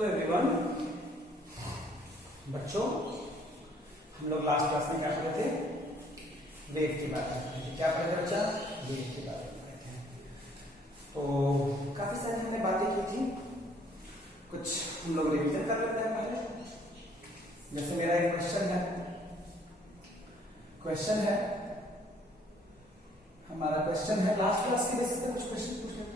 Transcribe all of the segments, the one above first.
Hello everyone. बच्चों, हम लोग लास्ट क्लास में क्या पढ़े थे? वेव की बात कर रहे थे। क्या पढ़े थे बच्चा? वेव की बात कर रहे थे। तो काफी सारी हमने बातें की थी, कुछ हम लोग रिवीजन कर लेते हैं पहले। जैसे मेरा एक हमारा क्वेश्चन है लास्ट क्लास के बेसिस पे कुछ क्वेश्चन पूछ लेते हैं।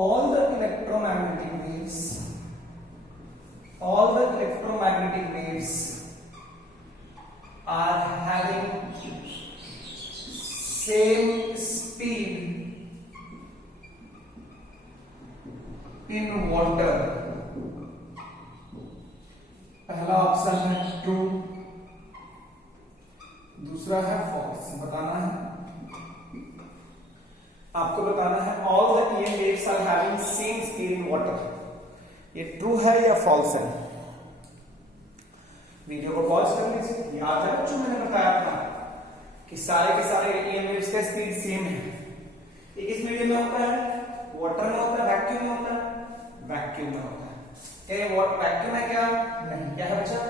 all the electromagnetic waves are having same speed in water। पहला ऑप्शन है ट्रू, दूसरा है फॉल्स। बताना है आपको, बताना है all the EM waves are having same speed in water। ये ट्रू है या फॉल्स है? वीडियो को पॉज कर लीजिए। याद है बच्चों, मैंने बताया था कि सारे के सारे EM waves का स्पीड सेम है। ये किस मीडियम में होता है? वाटर में होता है, वैक्यूम में होता है, वैक्यूम में होता है। क्या वैक्यूम है? क्या नहीं। क्या है बच्चा?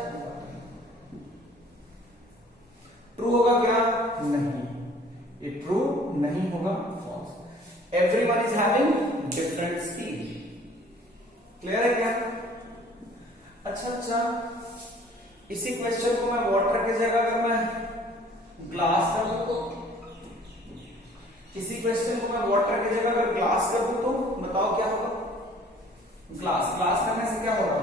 ट्रू होगा क्या? नहीं, ये ट्रू नहीं होगा, false. Everyone is having different speed. Clear है क्या? अच्छा, इसी क्वेश्चन को मैं वाटर की जगह अगर मैं ग्लास कर दूं तो, इसी क्वेश्चन को मैं वाटर की जगह अगर ग्लास कर दूं तो बताओ क्या होगा? ग्लास करने से क्या होगा?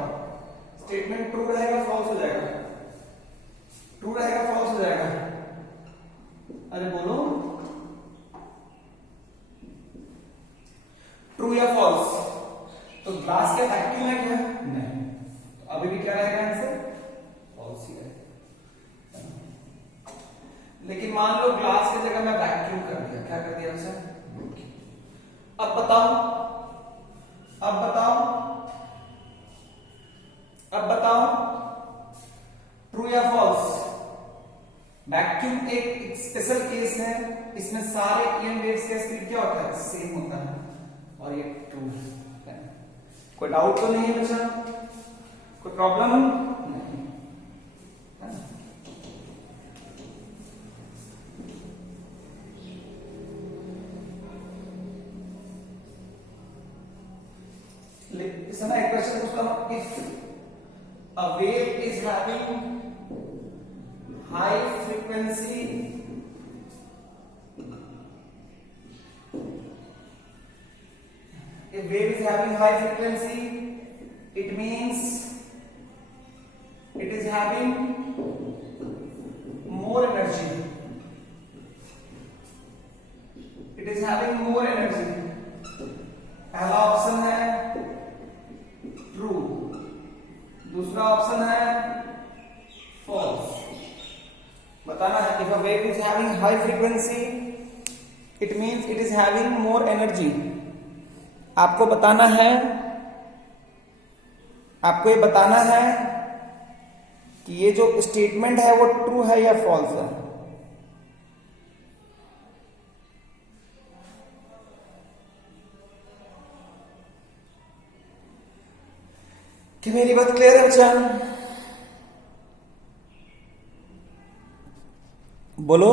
स्टेटमेंट ट्रू रहेगा, फॉल्स हो जाएगा? ट्रू रहेगा, फॉल्स हो जाएगा? अरे बोलो, ट्रू या फॉल्स? तो ग्लास क्या वैक्यूम है क्या? नहीं। तो अभी भी क्या रहेगा आंसर? फॉल्स ही रहेगा। लेकिन मान लो ग्लास की जगह मैं वैक्यूम कर दिया। क्या कर दिया आंसर? अब बताओ ट्रू या फॉल्स? वैक्यूम एक स्पेशल केस है, इसमें सारे EM वेव्स का स्पीड क्या होता है? सेम होता है, और ये ट्रू है। कोई डाउट तो नहीं है बच्चा? कोई प्रॉब्लम नहीं? इसमें एक क्वेश्चन पूछता हूं, if a wave is having high frequency it means it is having more energy। पहला ऑप्शन है ट्रू, दूसरा ऑप्शन है फॉल्स। बताना है if a wave is having high frequency it means it is having more energy। आपको ये बताना है कि ये जो स्टेटमेंट है वो ट्रू है या फॉल्स है। कि मेरी बात क्लियर है बच्चा? बोलो।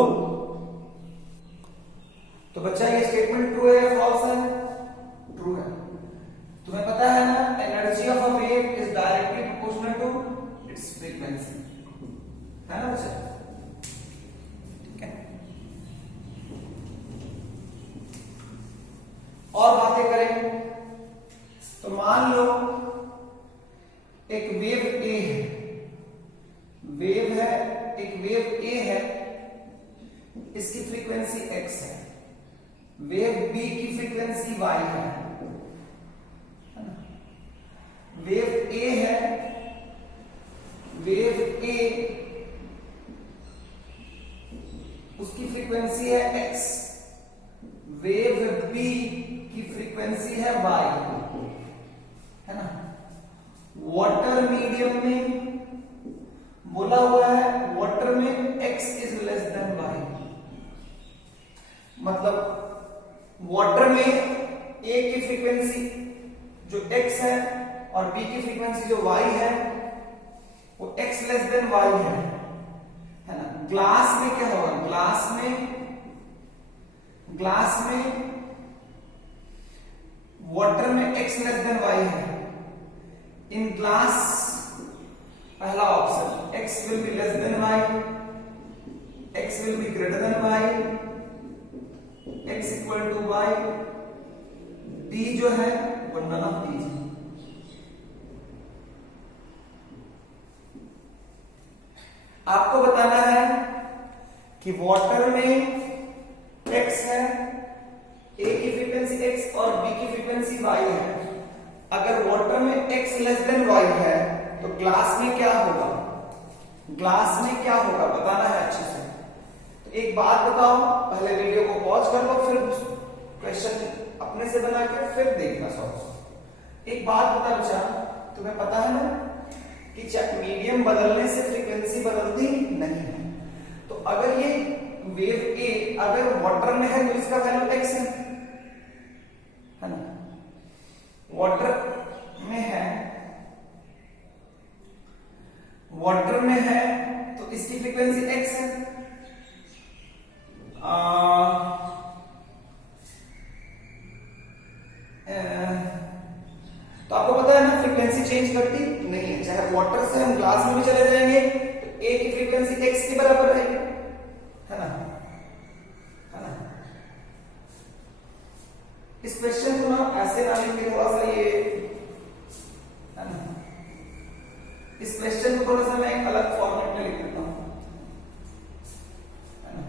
तो बच्चा ये स्टेटमेंट ट्रू है या फॉल्स है? ट्रू है। तुम्हें पता है ना, energy of a wave is directly proportional to its frequency, है ना बच्चा? ठीक है। और बातें करें तो मान लो एक वेव ए है, इसकी फ्रीक्वेंसी x है। वेव बी की फ्रीक्वेंसी y है। वेव ए है, वेव ए उसकी फ्रीक्वेंसी है x, वेव बी की फ्रीक्वेंसी है y, है ना? वाटर मीडियम में बोला हुआ है, वाटर में x is less than y। मतलब वाटर में ए की फ्रीक्वेंसी जो x है और b की फ्रीक्वेंसी जो y है वो x लेस देन y है ना। ग्लास में क्या होगा, ग्लास में वाटर में x लेस देन y है। इन ग्लास पहला option x will be less than y, x will be greater than y, x equal to y, d जो है वो नन ऑफ दीज। आपको बताना है कि वाटर में x है, a की फ्रीक्वेंसी x और b की फ्रीक्वेंसी y है। अगर वाटर में x लेस देन y है तो ग्लास में क्या होगा, बताना है अच्छे से। तो एक बात बताओ, पहले वीडियो को पॉज कर लो, फिर क्वेश्चन अपने से बना के फिर देखना सॉल्व। एक बात बता बच्चा, तुम्हें पता है ना कि मीडियम बदलने से फ्रीक्वेंसी बदलती नहीं है। तो अगर ये वेव ए अगर वाटर में है तो इसका वैल्यू x है ना, वाटर में है तो इसकी फ्रीक्वेंसी x है। तो आपको पता है ना फ्रीक्वेंसी चेंज करती नहीं है, चाहे वाटर से हम ग्लास में भी चले जाएंगे तो ए की फ्रीक्वेंसी x के बराबर रहेगी, है ना। इस क्वेश्चन को ना ऐसे ना लिख के थोड़ा सा ये, है ना, इस क्वेश्चन को थोड़ा सा मैं एक अलग फॉर्मेट में लिख देता हूं, है ना।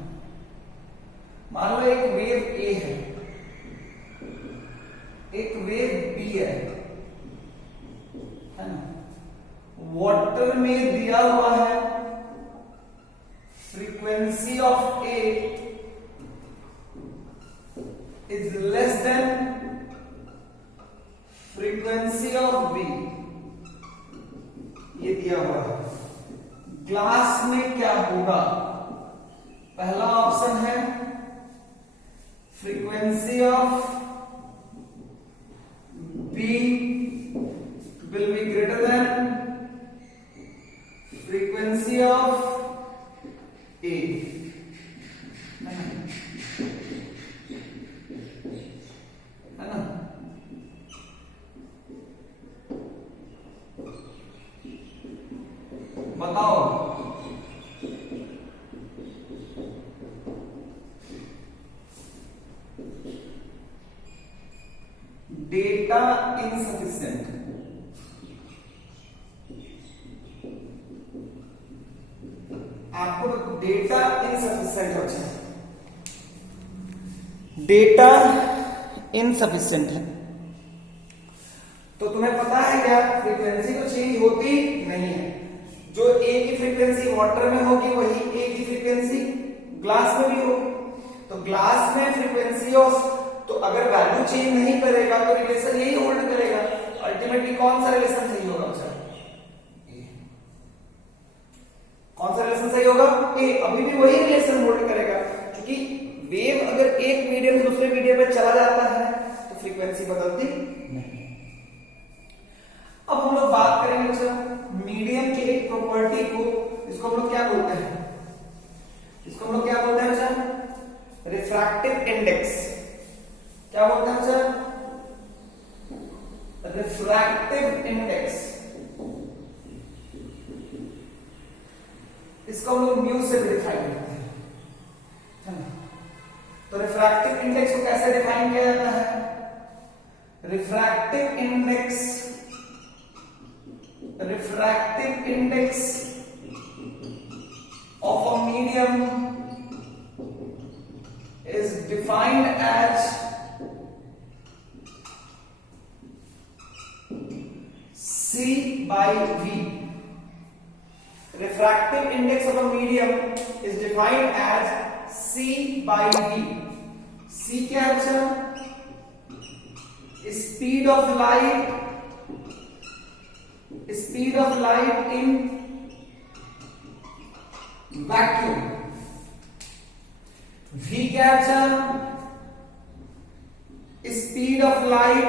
मान लो एक वेव ए है, एक वेव बी है ना। वाटर में दिया हुआ है frequency of A is less than frequency of B, ये दिया हुआ है। ग्लास में क्या होगा, पहला ऑप्शन है frequency of B will be greater than frequency of A, है ना। बताओ डेटा इनसफिशिएंट, आपको डेटा इनसफिशिएंट हो जाए, डेटा इनसफिशिएंट है तो तुम्हें पता है क्या, फ्रीक्वेंसी तो चेंज होती नहीं है। जो ए की फ्रीक्वेंसी वाटर में होगी वही ए की फ्रीक्वेंसी ग्लास में भी होगी। तो ग्लास में फ्रीक्वेंसी ऑफ, तो अगर वैल्यू चेंज नहीं करेगा तो रिलेशन यही होल्ड करेगा। अल्टीमेटली कौन सा रिलेशन सही होगा बच्चा, कौन सा रिलेशन सही होगा, ए। अभी भी वही रिलेशन होल्ड करेगा क्योंकि वेव अगर एक मीडियम से दूसरे मीडियम में चला जाता है तो फ्रीक्वेंसी बदलती नहीं। अब हम लोग बात करेंगे बच्चा मीडियम की एक प्रॉपर्टी को, इसको हम लोग क्या बोलते हैं, इसको हम लोग क्या बोलते हैं बच्चा, रिफ्रैक्टिव इंडेक्स। क्या बोलते हैं सर, रिफ्रैक्टिव इंडेक्स। इसको हम लोग म्यू से भी डिफाइन करते हैं। तो रिफ्रैक्टिव इंडेक्स को कैसे डिफाइन किया जाता है, refractive index of a medium is defined as C by V. Refractive index of a medium is defined as C by V. C क्या है बच्चा, speed of light in vacuum. v क्या है अच्छा, speed of light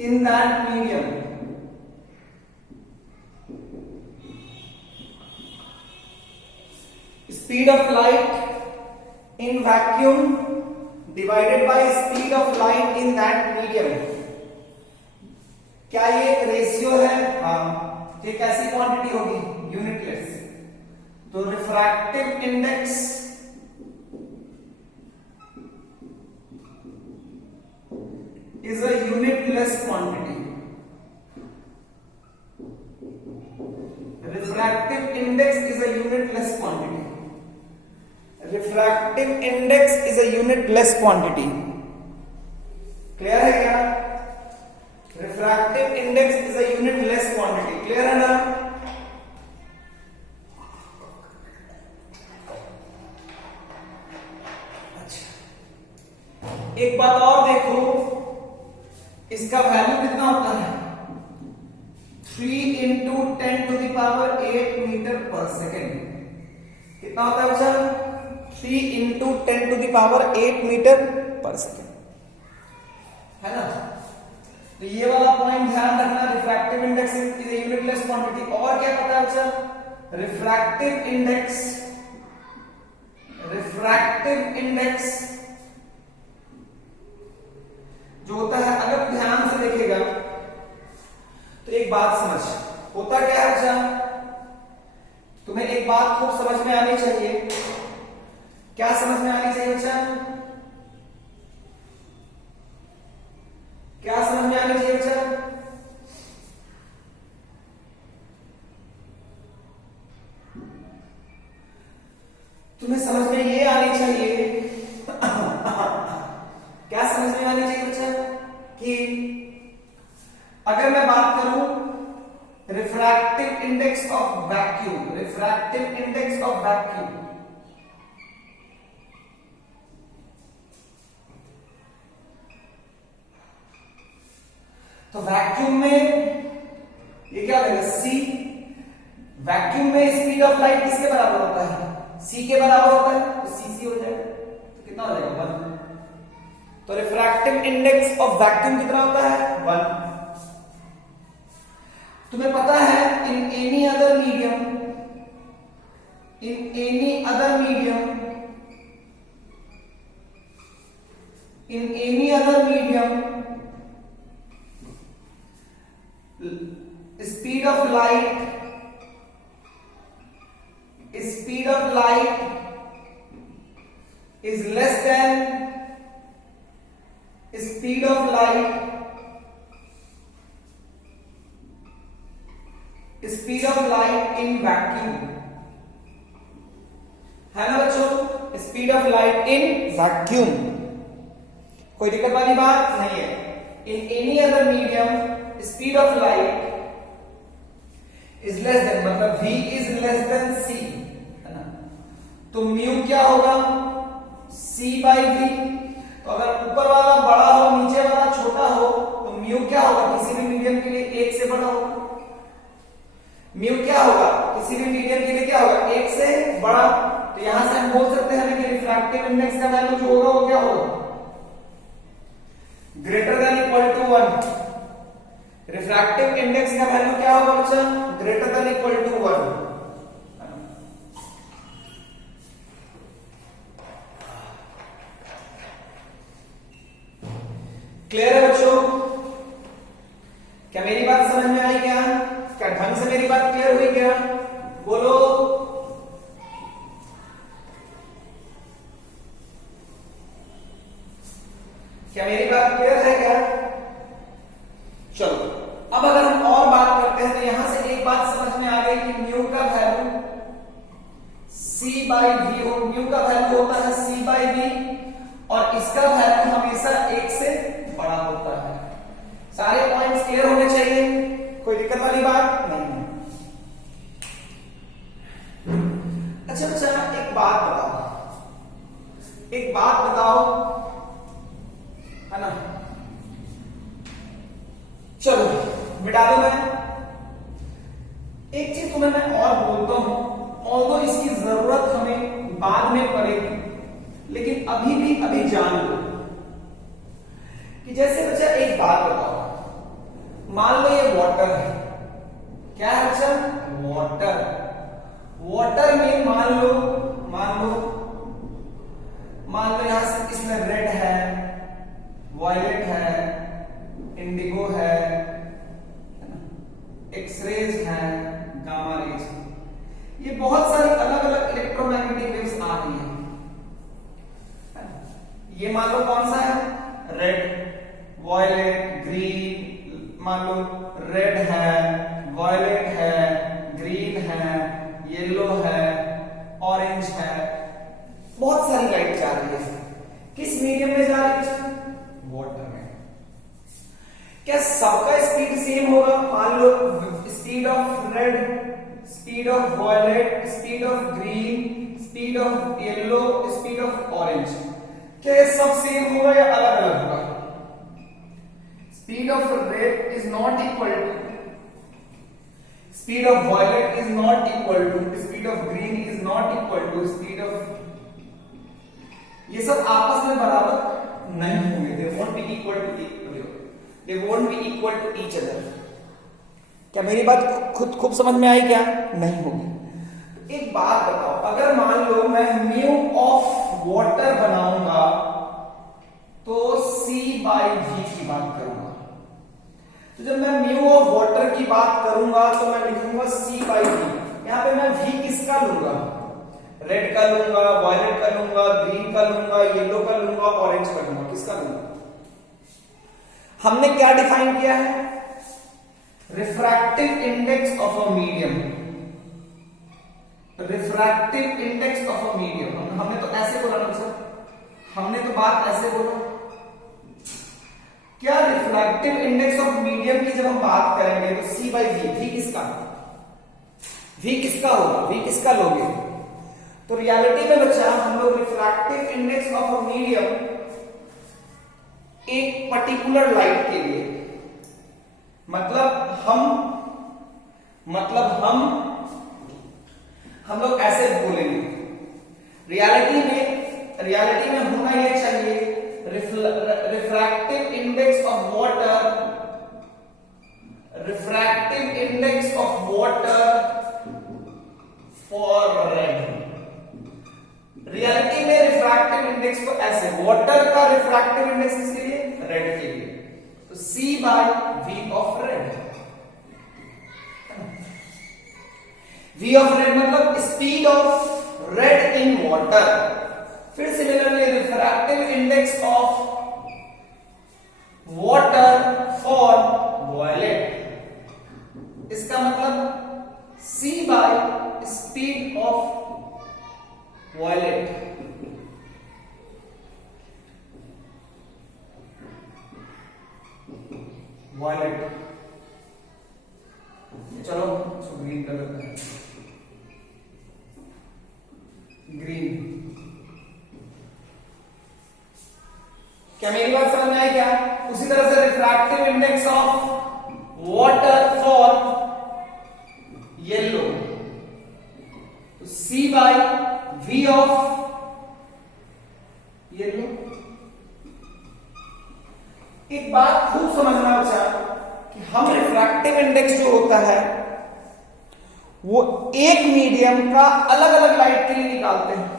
in that medium, speed of light in vacuum divided by speed of light in that medium. क्या ये एक ratio है? हाँ। ये कैसी क्वांटिटी होगी? यूनिटलेस। तो refractive index is a unitless quantity. Refractive index is a unitless quantity. Refractive index is a unitless quantity. Clear है क्या? Refractive index is a unitless quantity. Clear है ना? अच्छा, एक बात और देखो, इसका वैल्यू कितना होता है? 3 into 10 to the power 8 metre per second. कितना होता है बच्चा? 3 into 10 to the power 8 metre per second, है ना? तो ये वाला पॉइंट ध्यान रखना, refractive index is a unitless quantity. और क्या पता है बच्चा? रिफ्रैक्टिव इंडेक्स जो होता है, अगर ध्यान से देखेगा तो एक बात समझ, होता क्या है बच्चा? तुम्हें एक बात खूब समझ में आनी चाहिए। क्या समझ में आनी चाहिए बच्चा? क्या समझ में आनी चाहिए बच्चा? तुम्हें समझ में ये आनी चाहिए क्या समझ में आनी चाहिए बच्चा? कि अगर मैं बात करूं रिफ्रैक्टिव इंडेक्स ऑफ वैक्यूम, तो वैक्यूम में ये क्या होगा? सी। वैक्यूम में स्पीड ऑफ लाइट किसके बराबर होता है? सी के बराबर होता है, तो सी हो जाएगा। तो कितना हो जाएगा? 1। तो रिफ्रैक्टिव इंडेक्स ऑफ वैक्यूम कितना होता है? 1। तुम्हें पता है in any other medium speed of light is less than speed of light in vacuum, है ना बच्चों? Speed of light in vacuum, कोई दिक्कत वाली बात नहीं है। In any other medium speed of light is less then, मतलब v is less then c, है ना? तो म्यू क्या होगा? c by v। तो अगर ऊपर वाला बड़ा हो, नीचे वाला छोटा हो, तो म्यू क्या होगा? किसी भी मीडियम के लिए 1 से बड़ा होगा। म्यू क्या होगा? किसी भी मीडियम के लिए क्या होगा? 1 से बड़ा। तो यहां से हम बोल सकते हैं कि रिफ्रैक्टिव इंडेक्स का वैल्यू जो होगा वो क्या होगा? Greater than equal to 1। Refractive index का वैल्यू क्या होगा बच्चा? Greater than equal to 1। Clear है बच्चों? क्या मेरी बात समझ में आई? क्या ढंग से मेरी बात क्लियर हुई? क्या बोलो? क्या मेरी बात क्लियर है? क्या चलो, अब अगर हम और बात करते हैं तो यहां से एक बात समझ में आ गई कि म्यू का वैल्यू c by v हो। म्यू का वैल्यू होता है c by v और इसका वैल्यू हमेशा 1 से बड़ा होता है। सारे पॉइंट्स क्लियर होने चाहिए, कोई दिक्कत वाली बात नहीं है। अच्छा बच्चा, एक बात बताओ, है ना? चलो मिटा दो। मैं एक चीज तुम्हें मैं और बोलता हूं, ऑल्दो इसकी जरूरत अभी जान लो कि जैसे बच्चा एक बात बताओ, मान लो ये वाटर है, क्या है बच्चा? वाटर। वाटर में मान लो यहां से इसमें रेड है, वॉयलेट है, इंडिगो है, एक्सरेज है, गामा रेज है। ये बहुत सारी अलग अलग इलेक्ट्रोमैग्नेटिक वेव्स आ रही है। ये मान लो कौन सा है? Red, violet, green. मान लो रेड है, वॉयलेट है, ग्रीन है, येलो है, ऑरेंज है, बहुत सारी लाइट जा रही है। किस मीडियम में जा रही है? वाटर में। क्या सबका स्पीड सेम होगा? मान लो speed of red, speed of violet, speed of green, speed of yellow, speed of orange, क्या ये सब सेम होगा या अलग अलग होगा? Speed of red is not equal to speed of violet, is not equal to speed of green, is not equal to speed of, ये सब आपस में बराबर नहीं होंगे। They won't be equal to each other. क्या मेरी बात खूब समझ में आई? क्या नहीं होगी। एक बात बताओ, अगर मान लो मैं म्यू ऑफ वाटर बनाऊंगा तो C बाई V की बात करूंगा। तो जब मैं म्यू ऑफ वाटर की बात करूंगा तो मैं लिखूंगा C बाई V। यहां पे मैं V किसका लूंगा? रेड का लूंगा, वॉयलेट का लूंगा, ग्रीन का लूंगा, येलो का लूंगा, ऑरेंज का लूंगा। किसका लूंगा? हमने क्या डिफाइन किया है? Refractive index of a medium. Refractive index of a medium हमने तो ऐसे बोला ना सर, हमने तो बात ऐसे बोला। क्या रिफ्रैक्टिव इंडेक्स ऑफ मीडियम की जब हम बात करेंगे तो C बाई V, V किसका होगा? V किसका लोगे? तो रियलिटी में बच्चा हम लोग refractive index of a medium एक पर्टिकुलर लाइट के लिए, मतलब हम लोग ऐसे बोलेंगे। रियलिटी में होना यह चाहिए, refractive index of water for red. Reality में रिफ्रैक्टिव इंडेक्स को ऐसे, वाटर का रिफ्रैक्टिव इंडेक्स किसके लिए? रेड के लिए। तो C by V of red. V of red मतलब speed of red in water. फिर similarly refractive index of water for violet, इसका मतलब C by speed of violet. चलो इसको ग्रीन कलर करते हैं। ग्रीन। क्या मेरी बात समझ में आई? क्या उसी तरह से refractive index of water for yellow, तो C by V of yellow. एक बात खूब समझना बच्चा कि हम रिफ्रैक्टिव इंडेक्स जो होता है वो एक मीडियम का अलग अलग लाइट के लिए निकालते हैं,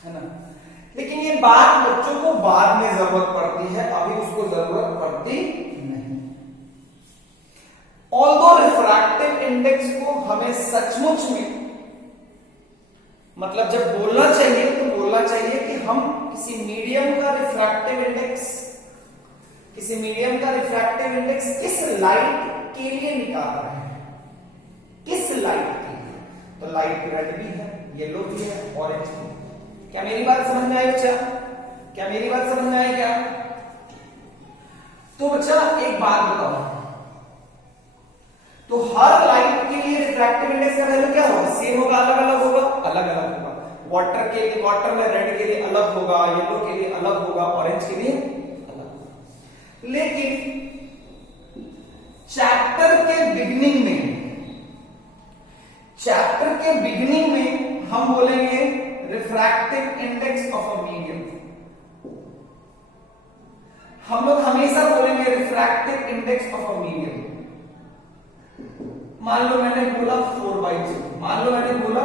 है ना। लेकिन ये बात बच्चों को बाद में जरूरत पड़ती है, अभी उसको जरूरत पड़ती नहीं। ऑल्दो रिफ्रैक्टिव इंडेक्स को हमें सचमुच में, मतलब जब बोलना चाहिए तो बोलना चाहिए कि हम किसी मीडियम का रिफ्रैक्टिव इंडेक्स किस लाइट के लिए निकाल रहे हैं, किस लाइट के लिए। तो लाइट रेड भी है, येलो भी है, ऑरेंज भी है। क्या मेरी बात समझ में आई बच्चा? क्या मेरी बात समझ में आई? क्या तो बच्चा एक बात बताओ, तो हर लाइट के लिए रिफ्रैक्टिव इंडेक्स का वैल्यू क्या होगा? सेम होगा, अलग अलग होगा? अलग अलग होगा। वाटर में रेड के लिए अलग होगा, येलो के लिए अलग होगा, ऑरेंज के लिए अलग होगा। लेकिन चैप्टर के बिगिनिंग में हम बोलेंगे refractive index of a medium. हम लोग हमेशा बोलेंगे refractive index of a medium. मान लो मैंने बोला 4/3, मान लो मैंने बोला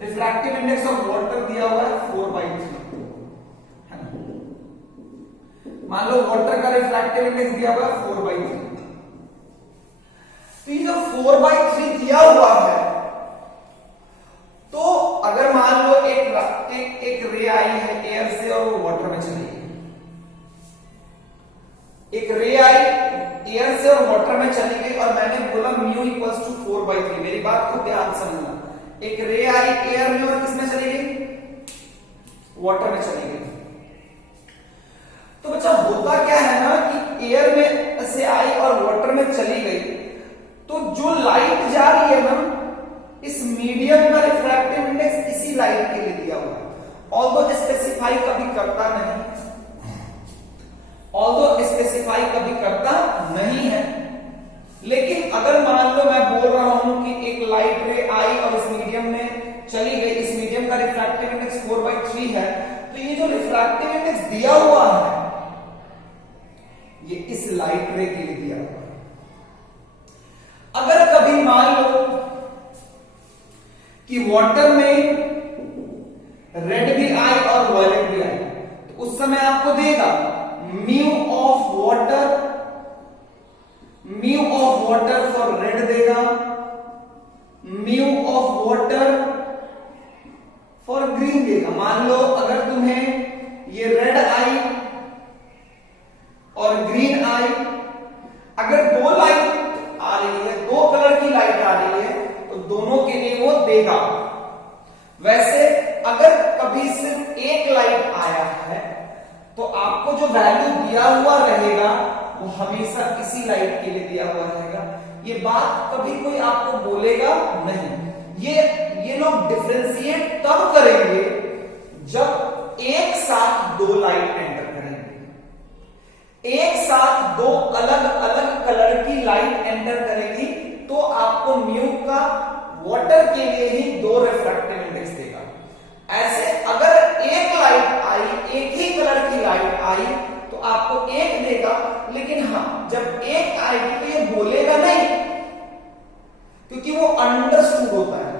रिफ्रैक्टिव इंडेक्स ऑफ वाटर दिया हुआ है 4/3, है ना? मान लो वाटर का रिफ्रैक्टिव इंडेक्स दिया हुआ है 4/3। तो ये जो 4/3 दिया हुआ है, तो अगर मान लो एक रे आई है एयर से और वो वाटर में चली गई, एक रे आई एयर से और वाटर में चली गई और मैंने बोला म्यू इक्वल्स टू 4/3। मेरी बात को ध्यान समझना, एक रे आई एयर में और किसमें चली गई, वाटर में चली गई। तो बच्चा होता क्या है ना कि एयर में से आई और वाटर में चली गई, तो जो लाइट जा रही है ना, इस मीडियम का रिफ्रैक्टिव इंडेक्स इसी लाइट के लिए दिया हुआ है। ऑल्दो स्पेसिफाई कभी करता नहीं है, लेकिन अगर मान लो मैं बोल रहा हूं कि एक लाइट रे आई और इस मीडियम में चली गई, इस मीडियम का रिफ्रैक्टिव इंडेक्स 4/3 है, तो ये जो रिफ्रैक्टिव इंडेक्स दिया हुआ है ये इस लाइट रे के लिए दिया हुआ है। अगर कभी मान लो कि वाटर में रेड भी आई और वायलेट भी आई, तो उस समय आपको देगा mu of water for red देगा, mu of water for green देगा। मान लो अगर तुम्हें ये रेड आई और ग्रीन आई, अगर दो लाइट आ रही है, दो कलर की लाइट आ रही है, तो दोनों के लिए वो देगा। वैसे अगर कभी सिर्फ एक लाइट आया है, तो आपको जो वैल्यू दिया हुआ रहेगा वो हमेशा इसी लाइट के लिए दिया हुआ रहेगा। ये बात कभी कोई आपको बोलेगा नहीं। ये लोग डिफरेंशिएट तब करेंगे जब एक साथ दो लाइट एंटर करेंगे, एक साथ दो अलग अलग कलर की लाइट एंटर करेगी, तो आपको म्यू का वाटर के लिए ही 2 रिफ्रैक्टिव इंडेक्स देगा। ऐसे अगर एक लाइट आई, एक ही कलर की लाइट आई, तो आपको एक देगा, लेकिन हाँ जब एक आएगी तो ये बोलेगा नहीं, क्योंकि वो अंडरस्टूड होता है।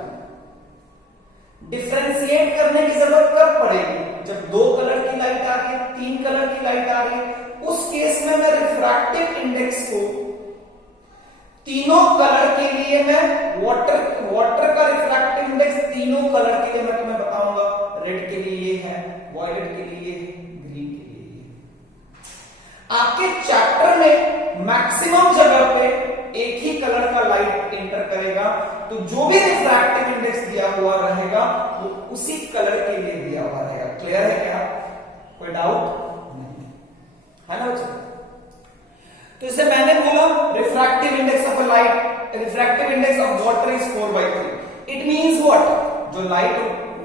डिफरेंशिएट करने की जरूरत कब पड़ेगी, जब 2 कलर की लाइट आ रही है, 3 कलर की लाइट आ रही है, उस केस में मैं रिफ्रैक्टिव इंडेक्स को तीनों कलर के लिए मैं वाटर का रिफ्रैक्टिव इंडेक्स तीनों कलर के लिए मैं तुम्हें बताऊंगा। रेड के लिए ये है, वायलेट के लिए ये है, ग्रीन के लिए ये है। आपके चैप्टर में मैक्सिमम जगह पे एक ही कलर का लाइट एंटर करेगा, तो जो भी रिफ्रैक्टिव इंडेक्स दिया हुआ रहेगा वो उसी कलर के लिए दिया हुआ रहेगा। क्लियर है क्या? कोई डाउट नहीं है ना बच्चा? तो इसे मैंने बोला refractive index of a light, refractive index of water is 4/3। It means what, जो लाइट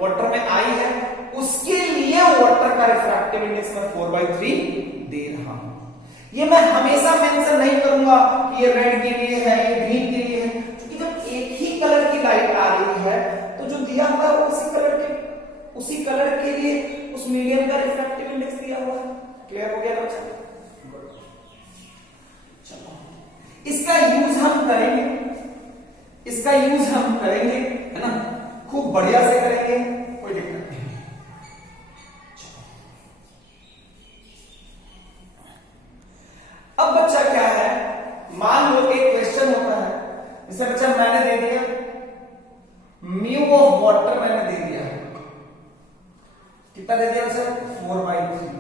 वाटर में आई है उसके लिए वाटर का रिफ्रैक्टिव इंडेक्स मैं 4/3 दे रहा हूं। ये मैं हमेशा मेंशन नहीं करूंगा कि ये रेड के लिए है, ये ग्रीन के लिए है, क्योंकि जब एक ही कलर की लाइट आ रही है तो जो दिया हुआ है उसी कलर के लिए उस मीडियम का रिफ्रैक्टिव इंडेक्स दिया हुआ है। क्लियर हो गया बच्चा? इसका यूज हम करेंगे, है ना, खूब बढ़िया से करेंगे, कोई दिक्कत नहीं। अब बच्चा क्या है, मान लो एक क्वेश्चन होता है, जैसे बच्चा मैंने दे दिया म्यू ऑफ वाटर, मैंने दे दिया कितना दे दिया बच्चा 4/3,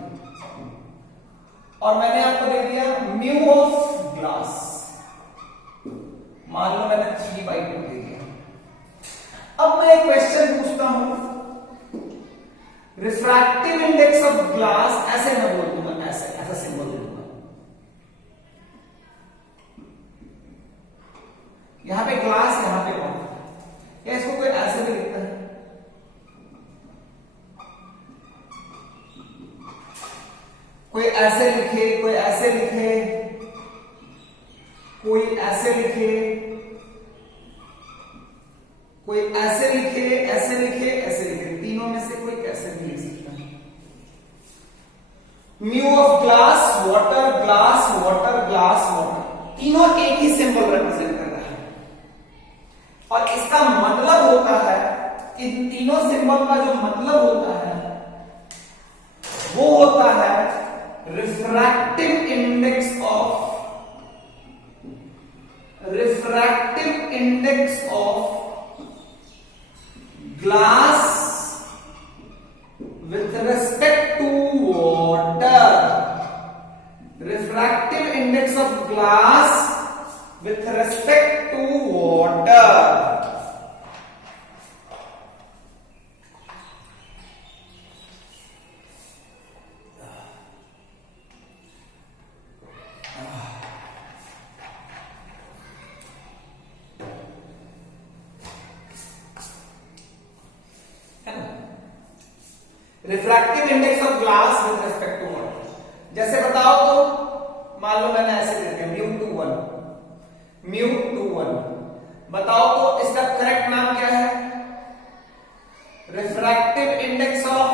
और मैंने आपको दे दिया म्यू ऑफ ग्लास, मान लो मैंने 3/2 दे दिया। अब मैं एक क्वेश्चन पूछता हूं, रिफ्रैक्टिव इंडेक्स ऑफ ग्लास, ऐसे मैं बोल दूंगा, ऐसा सिंबल दे दूंगा, यहां पे ग्लास, यहां पे वाटर, या इसको कोई ऐसे भी लिखता है, कोई ऐसे लिखे, कोई ऐसे लिखे, कोई ऐसे लिखे, कोई ऐसे लिखे, ऐसे लिखे, ऐसे लिखे, तीनों में से mu of glass water, glass water, glass water, तीनों एक ही सिंबल रिप्रेजेंट कर रहा है। और इसका मतलब होता है, इन तीनों सिंबल का जो मतलब होता है वो होता है refractive index of, refractive index of glass with respect to water, refractive index of glass with respect to water. Refractive index of glass with respect to water, जैसे बताओ तो मान लो मैंने ऐसे दे दिया μ21, μ21, बताओ तो इसका करेक्ट नाम क्या है? Refractive index of,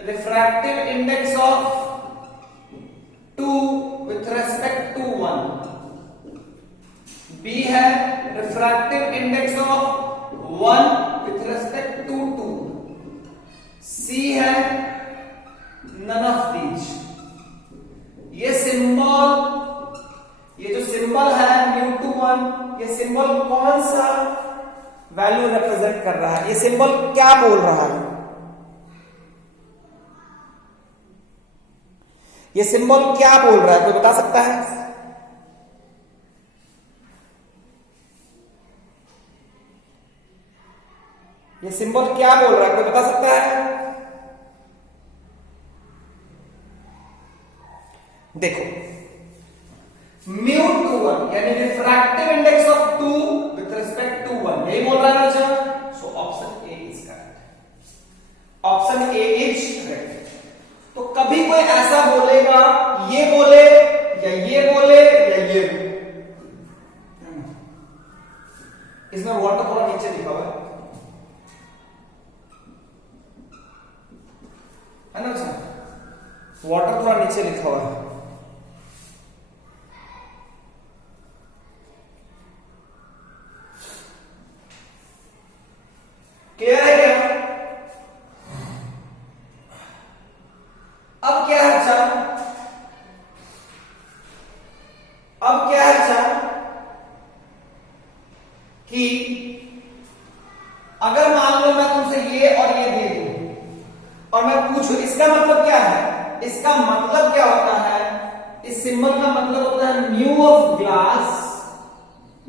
refractive index of 2 with respect to 1, B है refractive index of 1 with respect to 2, C है none of these। ये सिंबल, ये जो सिंबल है μ21, ये सिंबल कौन सा वैल्यू रिप्रेजेंट कर रहा है? ये सिंबल क्या बोल रहा है? ये सिंबल क्या बोल रहा है, कोई बता सकता है? ये सिंबल क्या बोल रहा है, कोई बता सकता है? देखो μ21 यानी refractive index of 2 with respect to 1, यही बोल रहा है ना। So option A is correct, option A is correct. तो कभी कोई ऐसा बोलेगा, ये बोले या ये बोले या ये, इसमें वाटर थोड़ा नीचे लिखा हुआ है ना सर, वाटर थोड़ा नीचे लिखा हुआ है। क्लियर है क्या? अब क्या है अच्छा, अब क्या है अच्छा कि अगर मान लो मैं तुमसे ये और ये दे दूं और मैं पूछूं इसका मतलब क्या है? इसका मतलब क्या होता है? इस सिंबल का मतलब होता है mu of glass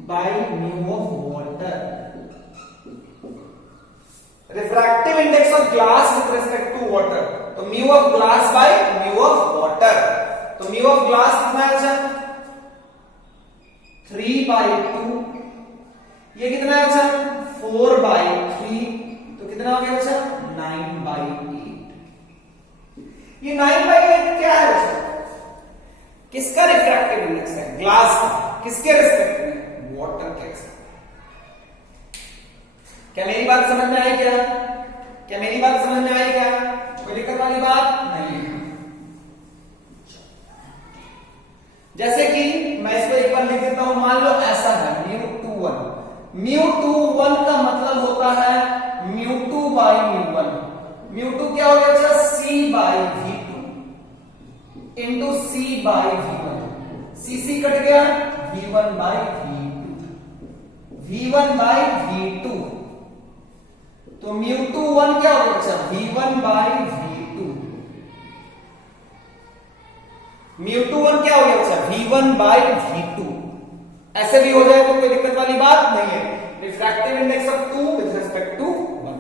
by mu of water. Refractive index of glass with respect to water, तो mu of glass by mu of water. तो म्यू ऑफ ग्लास कितना है अच्छा? 3/2। ये कितना है अच्छा? 4/3। तो कितना हो गया अच्छा? 9/8। ये 9/8 क्या है अच्छा? किसका रिफ्रैक्टिव इंडेक्स है? ग्लास का। किसके रिस्पेक्ट में? वाटर के रिस्पेक्ट। क्या मेरी बात समझ में आई क्या? क्या मेरी बात समझ में आई क्या? कोई दिक्कत वाली बात नहीं है। जैसे कि मैं इसको एक बार लिख देता हूं, मान लो ऐसा है μ21। μ21 का मतलब होता है μ2/μ1। μ2 क्या हो गया अच्छा? C/V2 into C/V1। C cut गया, V1/V2, V1/V2। तो μ21 क्या हो गया अच्छा? V1/V2। μ21 क्या हो गया अच्छा? V1/V2। ऐसे भी हो जाए तो कोई दिक्कत वाली बात नहीं है। Refractive index of 2 with respect to 1।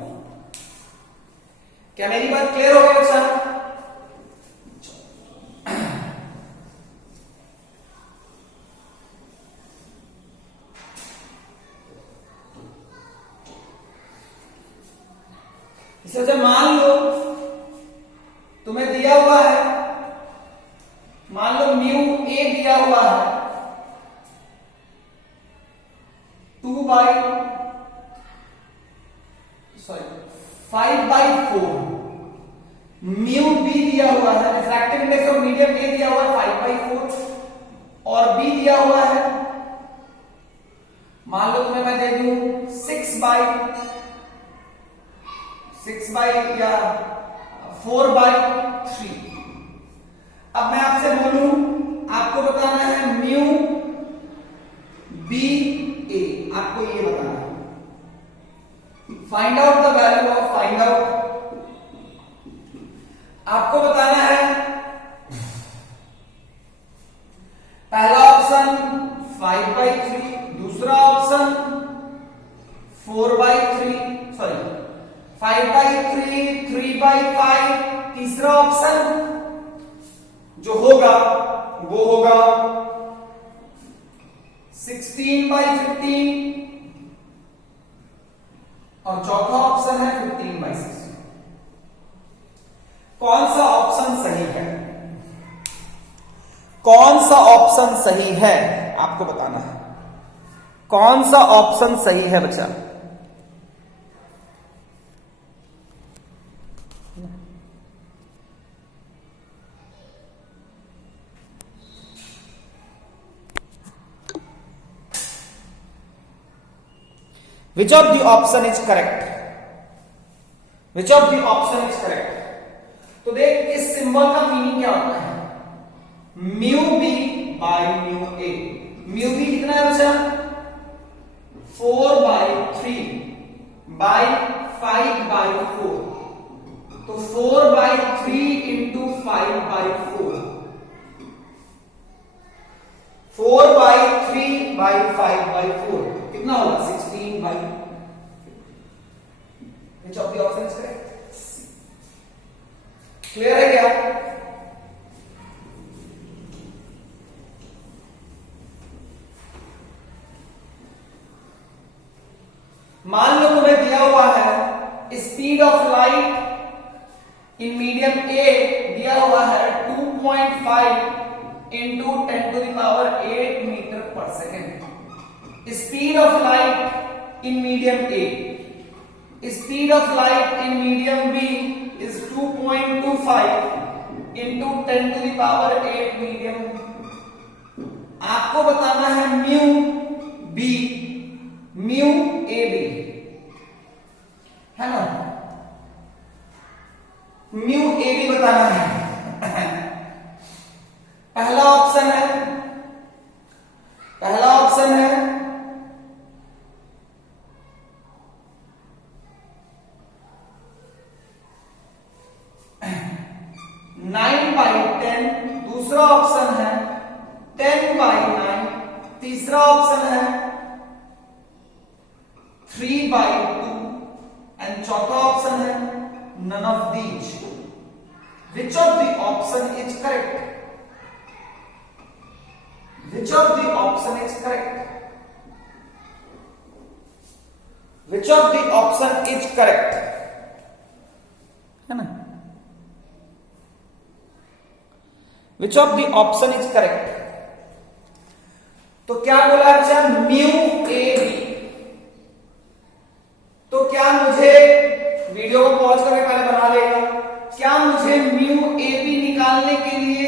क्या मेरी बात क्लियर हो गई अच्छा? इसे मान लो तुम्हें दिया हुआ है, मान लो μA दिया हुआ है 5/4, म्यू बी दिया हुआ है, refractive index of medium A दिया हुआ है 5/4 और बी दिया हुआ है, मान लो तुम्हें मैं दे दूं 6/6 या 4/3। अब मैं आपसे बोलूं, आपको बताना है म्यू बी ए, आपको ये बताना है। Find out the value of, find out, आपको बताना है पहला ऑप्शन 5/3, दूसरा ऑप्शन 4/3, सॉरी 5/3, 3/5, तीसरा ऑप्शन जो होगा वो होगा 16/15 और चौथा ऑप्शन है 15/16। कौन सा ऑप्शन सही है? कौन सा ऑप्शन सही है आपको बताना है। कौन सा ऑप्शन सही है बच्चा? Which of the option is correct? Which of the option is correct? तो देख इस सिंबल का मीनिंग क्या होता है? Mu B by mu A. Mu B कितना है बच्चा? 4/3 बाई 5/4, तो 4/3 इंटू 5/4, 4/3 बाई 5/4 कितना होगा? 16/। Which of the option is correct? Clear है क्या? मान लो तुम्हें दिया हुआ है speed of light in medium A दिया हुआ है 2.5 into 10⁸ metre per second. Speed of light in medium A, speed of light in medium B is 2.25 into 10⁸ medium. आपको बताना है mu B, mu A B, है ना? म्यू ए बी बताना है। पहला ऑप्शन है, पहला ऑप्शन है 9/10, दूसरा ऑप्शन है 10/9, तीसरा ऑप्शन है 3/2 एंड चौथा ऑप्शन है none of these. Which of the option is correct? Which of the option is correct? Which of the option is correct? है ना? Which of the option is correct? तो क्या बोला अच्छा? Mu A B. तो क्या मुझे वीडियो को पॉज करके पहले बना लेगा, क्या मुझे म्यू ए बी निकालने के लिए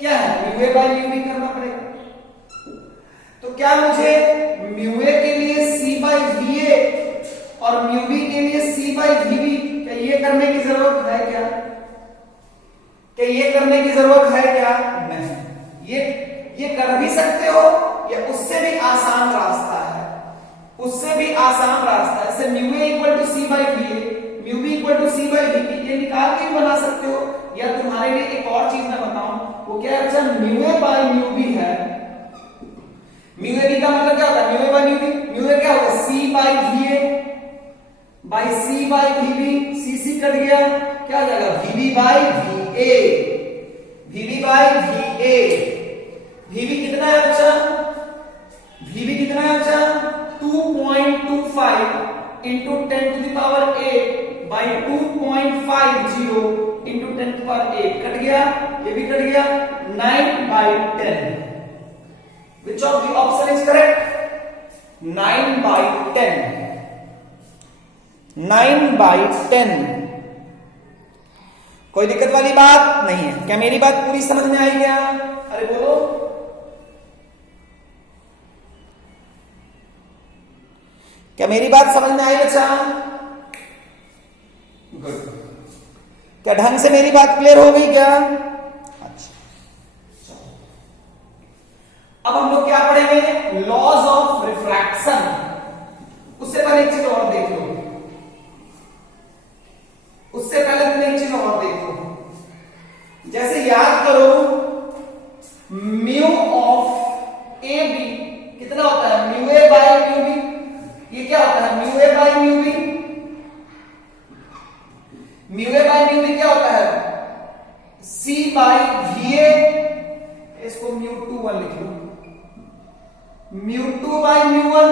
क्या है? Mu A by mu B करना पड़ेगा। तो क्या मुझे म्यू ए के लिए सी बाई वी ए और म्यू बी के लिए सी बाई वी बी, क्या ये करने की जरूरत है क्या? कि ये करने की जरूरत है क्या? नहीं। ये कर भी सकते हो, या उससे भी आसान रास्ता है, उससे भी आसान रास्ता है। जैसे mu A equal to C by V A, mu B equal to C by V B, ये निकाल के भी बना सकते हो। या तुम्हारे लिए एक और चीज मैं बताऊं, वो क्या है? अच्छा, mu A by mu B है। म्यू ए बी का मतलब क्या होता है? Mu A by mu B, mu A क्या होता है? C by V A by C by V B, C C cut गया, क्या हो जाएगा? V B by V A, VB by V A. VB कितना है बच्चा? वीबी कितना है बच्चा? 2.25 इंटू 10⁸ बाई 2.50 इंटू 10⁸ कट गया, ये भी कट गया, 9/10। विच of the option is correct? 9/10, 9/10। कोई दिक्कत वाली बात नहीं है। क्या मेरी बात पूरी समझ में आई क्या? अरे बोलो। क्या मेरी बात समझ में आई बच्चा? गुड। क्या ढंग से मेरी बात क्लियर हो गई क्या? अच्छा, अब हम लोग क्या पढ़ेंगे? Laws of refraction. उससे पहले एक चीज और देख लो, उससे पहले तुम एक चीज और देखो। जैसे याद करो, म्यू ऑफ ए बी कितना होता है? Mu A by mu B. ये क्या होता है? Mu A by mu B. Mu A by mu B क्या होता है? C by V A. इसको म्यू टू वन लिख लो। Mu two by mu one,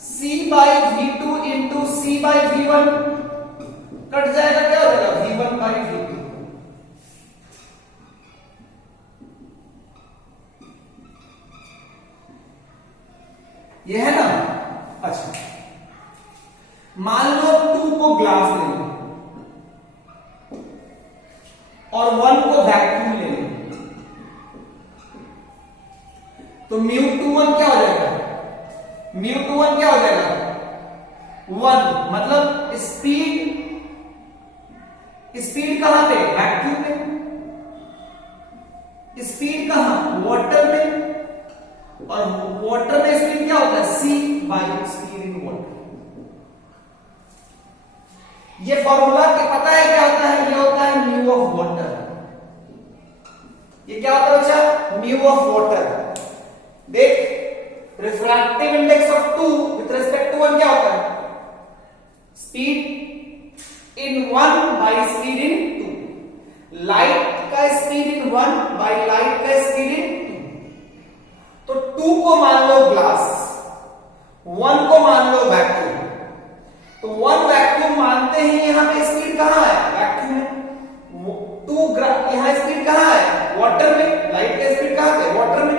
C by V two into C by V one. Cut जाएगा, क्या हो जाएगा? V one by V two. ये है ना? अच्छा, मान लो 2 को ग्लास ले लो और 1 को वैक्यूम ले लो, तो म्यू टू वन क्या हो जाएगा? म्यू टू वन क्या हो जाएगा? 1। मतलब स्पीड, स्पीड कहां पे? वैक्यूम में। स्पीड कहां? वाटर में। और वाटर में स्पीड क्या होता है? C by speed in water. ये फॉर्मूला के पता है क्या होता है? ये होता है म्यू ऑफ वाटर। ये क्या होता है बच्चा? Mu of water. देख, refractive index of 2 with respect to 1 क्या होता है? Speed in 1 by speed in 2। Light का स्पीड इन 1 बाई लाइट का स्पीड इन 2। तो 2 को मान लो ग्लास, 1 को मान लो वैक्यूम। तो 1 वैक्यूम मानते ही यहां पे स्पीड कहां है? वैक्यूम में। 2 यहां स्पीड कहां है? वाटर में। लाइट का स्पीड कहां पे? वाटर में।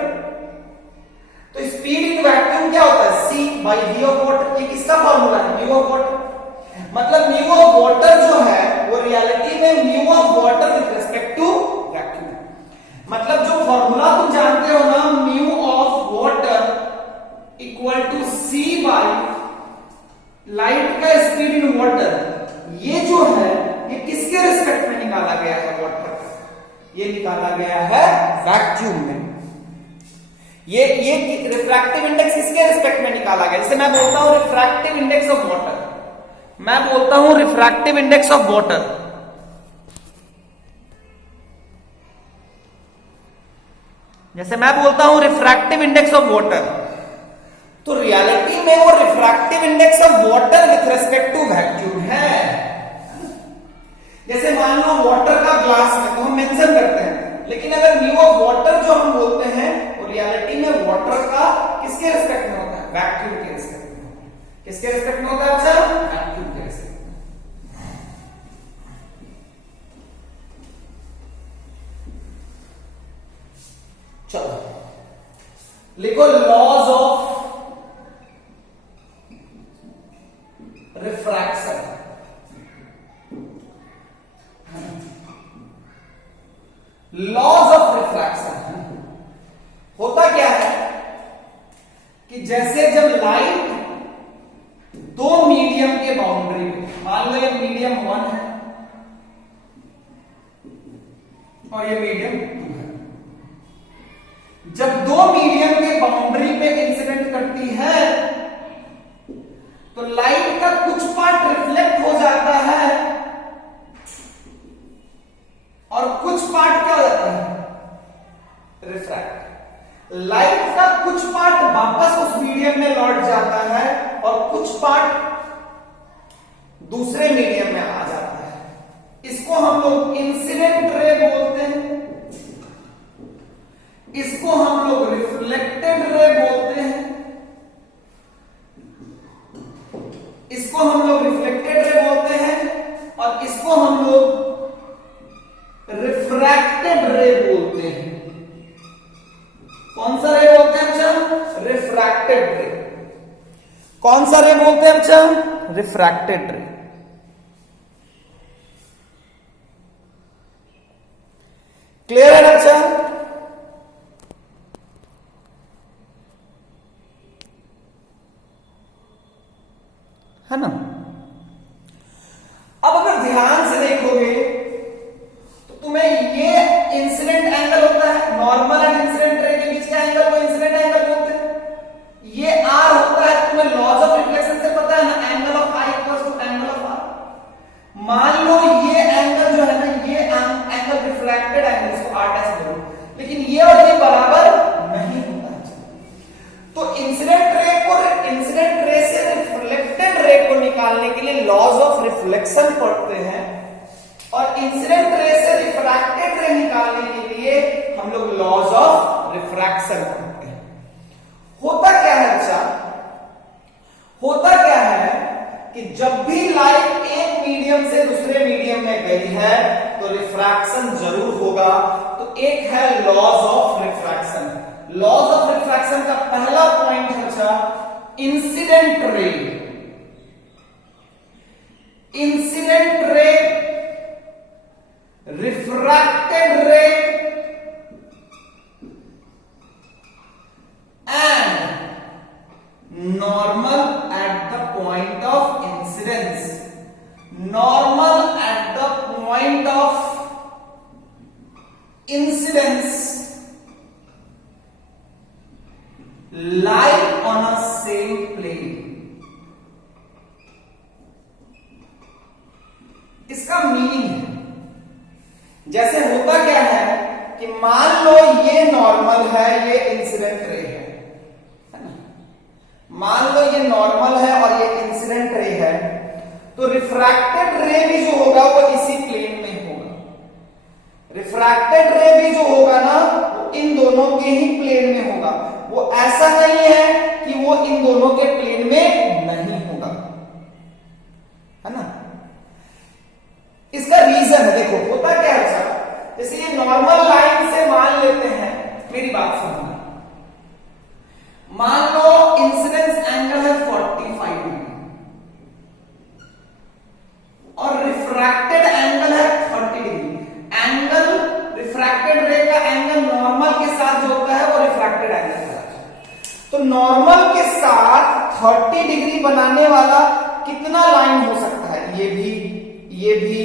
तो स्पीड इन वैक्यूम क्या होता है? C by V of water. ये किसका फॉर्मूला है? Mu of water. मतलब म्यू ऑफ वाटर जो है वो रियलिटी में mu of water with respect to vacuum. मतलब जो फॉर्मूला तुम जानते हो ना, mu of water equal to C by light का स्पीड इन वाटर, ये जो है ये किसके रिस्पेक्ट में निकाला गया है? वाटर का। ये निकाला गया है वैक्यूम में। ये रिफ्रैक्टिव इंडेक्स किसके रिस्पेक्ट में निकाला गया? जैसे मैं बोलता हूं रिफ्रैक्टिव इंडेक्स ऑफ वाटर, मैं बोलता हूं रिफ्रैक्टिव इंडेक्स ऑफ वाटर। जैसे मैं बोलता हूं रिफ्रैक्टिव इंडेक्स ऑफ वाटर, तो रियलिटी में वो refractive index of water with respect to vacuum है। जैसे मान लो वाटर का ग्लास में तो हम मेंशन करते हैं, लेकिन अगर म्यू ऑफ वाटर जो हम बोलते हैं वो रियलिटी में वाटर का किसके रिस्पेक्ट में होता है? वैक्यूम के रिस्पेक्ट में होता है। किसके रिस्पेक्ट में होता है? अच्छा, वैक्यूम के रिस्पेक्ट में। चलो लिखो, laws of refraction. Laws of refraction होता क्या है कि जैसे जब लाइट दो मीडियम के बाउंड्री में, मान लो ये मीडियम 1 है और ये मीडियम 2 है, जब दो मीडियम के बाउंड्री पे इंसिडेंट करती है तो लाइट का कुछ पार्ट रिफ्लेक्ट हो जाता है और कुछ पार्ट क्या हो जाता है? रिफ्रैक्ट। लाइट का कुछ पार्ट वापस उस मीडियम में लौट जाता है और कुछ पार्ट दूसरे मीडियम में आ जाता है। इसको हम लोग इंसिडेंट रे बोलते हैं, इसको हम लोग रिफ्लेक्टेड रे बोलते हैं, इसको हम लोग रिफ्लेक्टेड रे बोलते हैं और इसको हम लोग रिफ्रैक्टेड रे बोलते हैं। कौन सा रे बोलते हैं बच्चा? रिफ्रैक्टेड रे। कौन सा रे बोलते हैं बच्चा? रिफ्रैक्टेड रे। क्लियर है बच्चा? है ना? अब अगर ध्यान से देखोगे तो तुम्हें ये इंसिडेंट एंगल होता है, नॉर्मल एंड इंसिडेंट रे के बीच का एंगल को इंसिडेंट एंगल बोलते हैं। ये आर होता है, तुम्हें लॉज ऑफ रिफ्लेक्शन से पता है ना, angle of I equals to angle of R. मान लो ये एंगल जो है ना, ये एंगल रिफ्लेक्टेड एंगल, इसको आर डैश बोलो, लेकिन ये और ये बराबर नहीं होता है। तो इंसिडेंट रे से रिफ्लेक्टेड रे को निकालने के लिए लॉज ऑफ रिफ्लेक्शन पढ़ते हैं, और इंसिडेंट रे से रिफ्रैक्टेड रे निकालने के लिए हम लोग लॉज ऑफ रिफ्रैक्शन पढ़ते हैं। होता क्या है बच्चा? होता क्या है कि जब भी लाइट एक मीडियम से दूसरे मीडियम में गई है तो रिफ्रैक्शन जरूर होगा। तो एक है laws of refraction. Laws of refraction का पहला पॉइंट है बच्चा incident ray. Incident ray, refracted रे and normal at the point of incidence. Normal at the point of incidence lie on a same plane। इसका मीनिंग है, जैसे होता क्या है कि मान लो ये नॉर्मल है, ये इंसिडेंट रे है ना, मान लो ये नॉर्मल है और ये इंसिडेंट रे है, तो रिफ्रैक्टेड रे भी जो होगा वो इसी प्लेन में होगा। रिफ्रैक्टेड रे भी जो होगा ना, वो इन दोनों के ही प्लेन में होगा। वो ऐसा नहीं है कि वो इन दोनों के प्लेन में नहीं होगा, है ना। इसका रीजन है, देखो होता क्या है सर, जैसे ये नॉर्मल लाइन से मान लेते हैं, मेरी बात समझना, मान लो इंसिडेंस एंगल है 45 डिग्री और रिफ्रैक्टेड एंगल है 30 डिग्री। एंगल रिफ्रैक्टेड रे का एंगल नॉर्मल के साथ जो होता है वो रिफ्रैक्टेड एंगल है। तो नॉर्मल के साथ 30 डिग्री बनाने वाला कितना लाइन हो सकता है? ये भी, ये भी,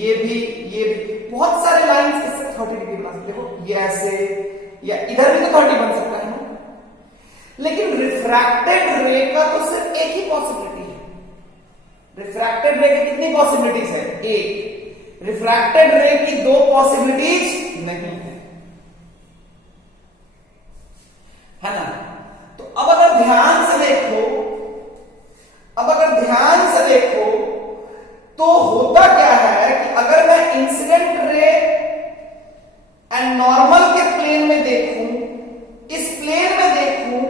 ये भी, ये भी, बहुत सारे लाइंस इससे 30 डिग्री बना सकते हो। ये ऐसे, या इधर भी तो 30 बन सकता है ना। लेकिन रिफ्रैक्टेड रे का तो सिर्फ एक ही पॉसिबिलिटी है। रिफ्रैक्टेड रे की कितनी पॉसिबिलिटीज है? एक। रिफ्रैक्टेड रे की दो पॉसिबिलिटीज नहीं है ना। तो अब अगर ध्यान से देखो, तो होता क्या है कि अगर मैं इंसिडेंट रे एंड नॉर्मल के प्लेन में देखूं, इस प्लेन में देखूं,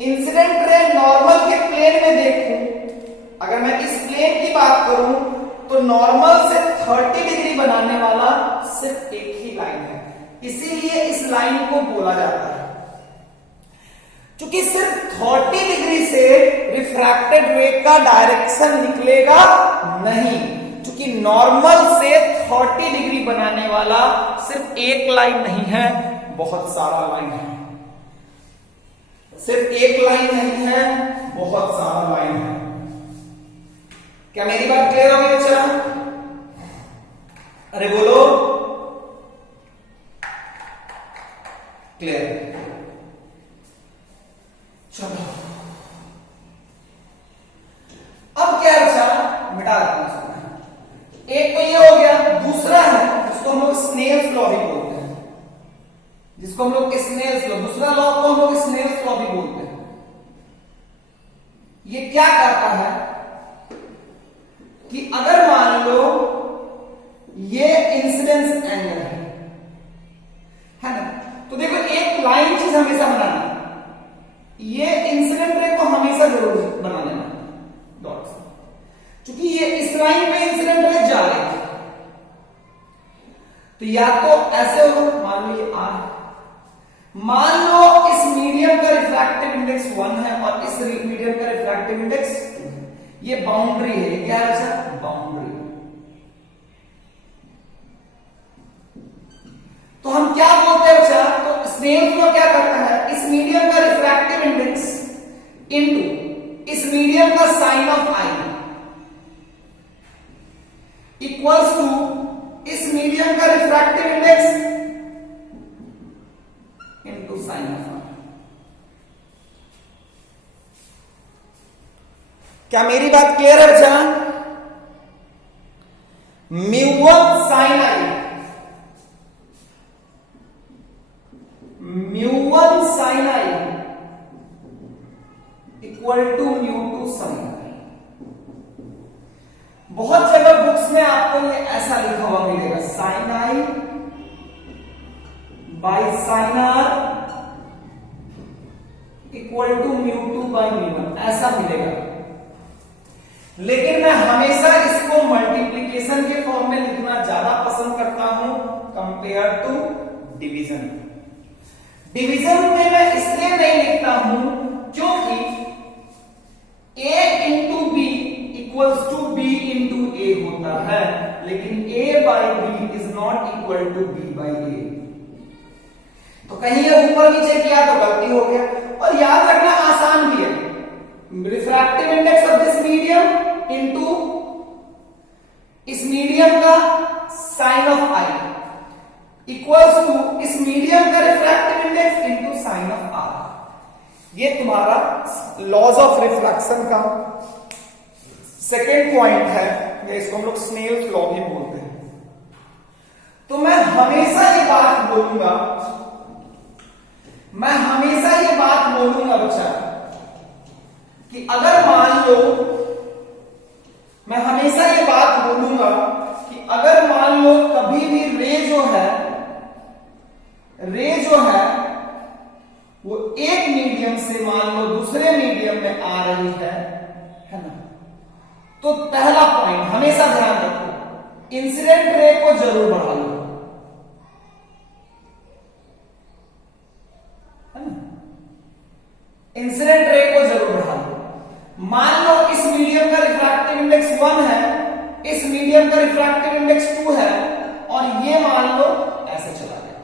इंसिडेंट रे नॉर्मल के प्लेन में देखूं, अगर मैं इस प्लेन की बात करूं तो नॉर्मल से 30 डिग्री बनाने वाला सिर्फ एक ही लाइन है, इसीलिए इस लाइन को बोला जाता है। क्योंकि सिर्फ 30 डिग्री से रिफ्रैक्टेड रे का डायरेक्शन निकलेगा नहीं, क्योंकि नॉर्मल से 30 डिग्री बनाने वाला सिर्फ एक लाइन नहीं है, बहुत सारा लाइन है। सिर्फ एक लाइन नहीं है, बहुत सारा लाइन है। क्या मेरी बात क्लियर हो गई बच्चा? अरे बोलो, क्लियर? चलो अब क्या बचा? मिटा देते हैं। एक तो ये हो गया, दूसरा है जिसको हम लोग स्नेल्स लॉ भी बोलते हैं, जिसको हम लोग स्नेल्स लॉ, दूसरा लॉ को हम लोग स्नेल्स लॉ भी बोलते हैं। ये क्या करता है कि अगर मान लो ये इंसिडेंस एंगल है ना, तो देखो एक लाइन चीज हमेशा बनाना, ये इंसिडेंट रे को हमेशा जरूर बना लेना डॉट से, क्योंकि ये इस लाइन पे इंसिडेंट रे जा रही है। तो या तो ऐसे होगा, मान लो ये आर, मान लो इस मीडियम का रिफ्रैक्टिव इंडेक्स 1 है और इस मीडियम का रिफ्रैक्टिव इंडेक्स 2 है। ये बाउंड्री है, क्या है सर? बाउंड्री। तो हम स्नेल फ्लो क्या करता है, इस मीडियम का रिफ्रैक्टिव इंडेक्स इनटू इस मीडियम का sine of I equals to इस मीडियम का refractive index into sine of I. क्या मेरी बात क्लियर है बच्चा? Mu one sine I, mu one sine I equal to mu two sine I. बहुत जगह बुक्स में आपको ये ऐसा लिखा हुआ मिलेगा, sine I by sine R equal to mu two by mu one, ऐसा मिलेगा। लेकिन मैं हमेशा इसको मल्टीप्लीकेशन के फॉर्म में लिखना ज्यादा पसंद करता हूं कंपेयर टू डिवीजन। डिवीजन में मैं इसलिए नहीं लिखता हूं क्योंकि a into B equals to B into A होता है, लेकिन a by B is not equal to B by A. तो कहीं ये ऊपर नीचे किया तो गलती हो गया। और याद रखना आसान भी है, refractive index of this medium into इस मीडियम का sine of I equals to इस मीडियम का refractive index into sine of R. ये तुम्हारा लॉज ऑफ रिफ्लेक्शन का सेकेंड पॉइंट है, या इसको हम लोग स्नेल्स लॉ भी बोलते हैं। तो मैं हमेशा ये बात बोलूंगा, मैं हमेशा ये बात बोलूंगा बच्चा कि अगर मान लो, मैं हमेशा ये बात बोलूंगा कि अगर मान लो कभी भी रे जो है वो एक मीडियम से मान लो दूसरे मीडियम में आ रही है ना, तो पहला पॉइंट हमेशा ध्यान रखो, इंसिडेंट रे को जरूर बढ़ा लो, है ना, इंसिडेंट रे को जरूर बढ़ा लो। मान लो इस मीडियम का रिफ्रैक्टिव इंडेक्स 1 है, इस मीडियम का रिफ्रैक्टिव इंडेक्स 2 है, और ये मान लो ऐसे चला गया,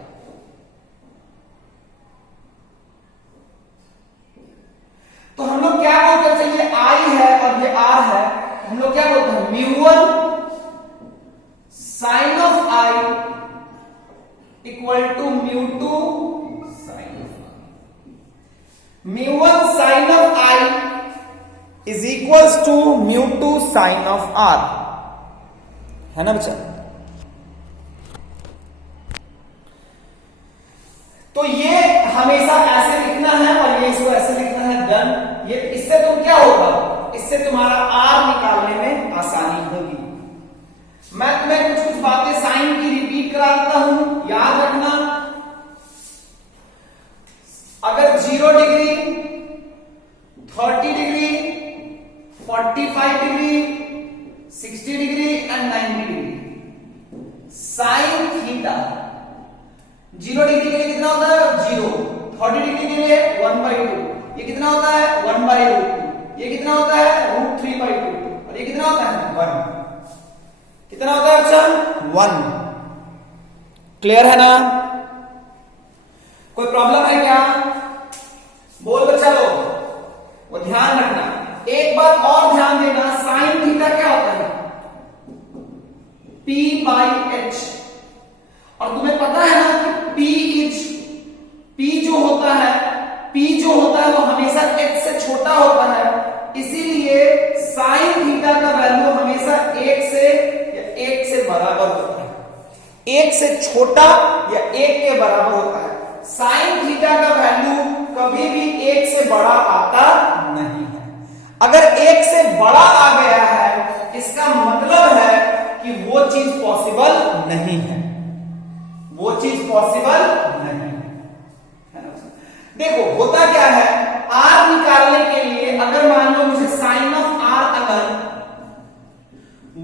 तो हम लोग क्या बोलते हैं, ये I है और ये R है, हम लोग क्या बोलते हैं, mu one sine of I equal to mu two sine of I। Mu one sine of I is equals to mu two sine of R, है ना बच्चा? तो ये हमेशा ऐसे लिखना है और ये इसको ऐसे लिखना है, डन। ये इससे तुम क्या होगा, इससे तुम्हारा R निकालने में आसानी होगी। मैं तुम्हें कुछ कुछ बातें साइन की रिपीट करा देता हूं, याद रखना। अगर 0 degree, 30 degree, 45 degree, 60 degree and 90 degree, sine theta 0 degree के लिए कितना होता है 0, 30 डिग्री के लिए 1/2, ये कितना होता है 1/√2, ये कितना होता है √3/2, और ये कितना होता है 1। कितना होता है अच्छा 1। क्लियर है ना? कोई प्रॉब्लम है क्या? बोल बच्चा लोग, वो ध्यान रखना। एक बात और ध्यान देना, साइन थीटा क्या होता है P/H, और तुम्हें पता है ना कि P जो होता है वो हमेशा H से छोटा होता है, इसीलिए साइन थीटा का वैल्यू हमेशा 1 से बराबर होता है, 1 से छोटा या 1 के बराबर होता है। साइन थीटा का वैल्यू कभी भी 1 से बड़ा आता नहीं है। अगर 1 से बड़ा आ गया है, इसका मतलब है कि वो चीज पॉसिबल नहीं है, वो चीज पॉसिबल नहीं है। देखो होता क्या है, R निकालने के लिए अगर मान लो मुझे साइन ऑफ R अगर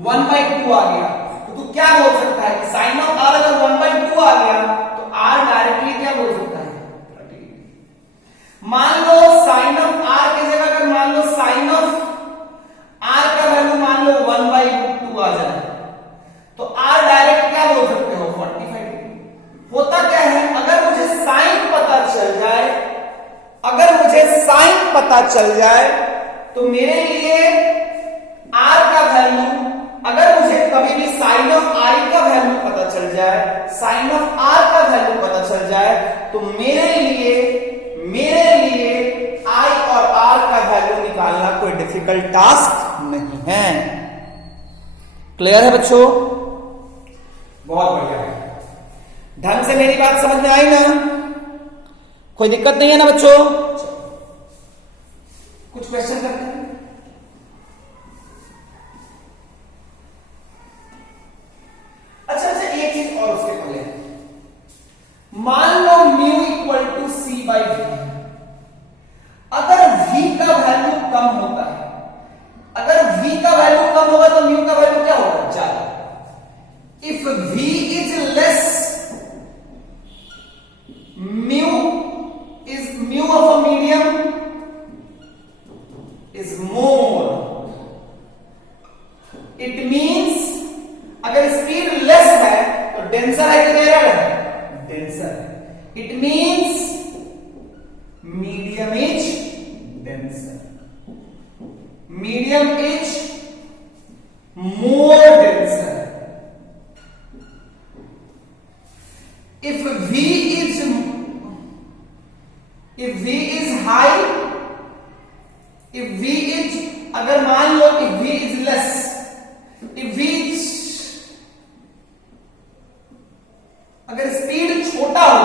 1/2 आ गया, तो तू क्या बोल सकता है कि साइन ऑफ R अगर 1/2 आ गया तो R डायरेक्टली क्या बोल सकता है 30। मान लो साइन ऑफ R की जगह अगर मान लो साइन ऑफ R का वैल्यू मान लो 1/2 आ जाए, तो R डायरेक्ट क्या बोल सकते हो 45 डिग्री। होता क्या है, अगर मुझे साइन पता चल जाए तो मेरे लिए r का वैल्यू, अगर मुझे कभी भी साइन ऑफ i का वैल्यू पता चल जाए, साइन ऑफ r का वैल्यू पता चल जाए, तो मेरे लिए i और r का वैल्यू निकालना कोई डिफिकल्ट टास्क नहीं है। क्लियर है बच्चों? बहुत बढ़िया है। ढंग से मेरी बात समझ में आई ना? कोई दिक्कत नहीं है ना बच्चों? कुछ क्वेश्चन करते हैं। अच्छा, एक चीज और उसके पहले, मान लो mu equal to C by V. अगर v का वैल्यू कम होता है, अगर v का वैल्यू कम होगा तो म्यू का वैल्यू क्या होगा? ज्यादा। If v is less, mu of a medium is more. It means अगर स्पीड लेस है तो डेंसर है कि रेयर है? डेंसर है। It means medium is denser, medium is more denser. If v is high, if v is, अगर मान लो if v is less, if v is, अगर स्पीड छोटा हो,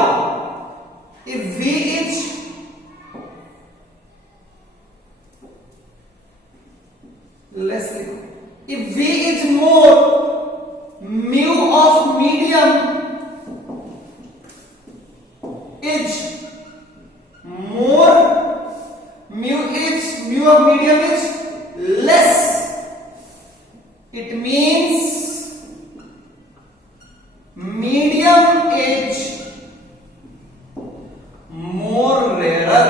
if v is less, if v is more, mu of medium is more, mu of medium is less. It means medium is more rarer.